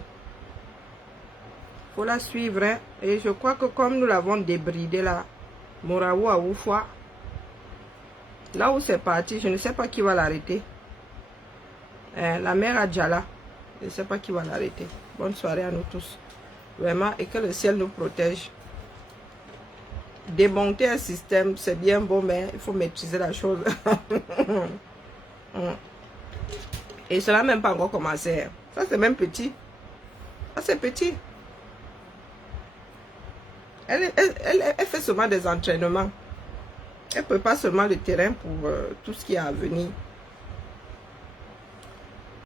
Faut la suivre. Hein. Et je crois que comme nous l'avons débridé là, Moraou à Oufoua, là où c'est parti, je ne sais pas qui va l'arrêter. La mère Adjala, je ne sais pas qui va l'arrêter. Bonne soirée à nous tous. Vraiment, et que le ciel nous protège. Démonter un système, c'est bien beau, mais il faut maîtriser la chose. Et cela n'a même pas encore commencé. Ça, c'est même petit. Ça, c'est petit. Elle fait seulement des entraînements. Elle prépare seulement le terrain pour tout ce qui est à venir.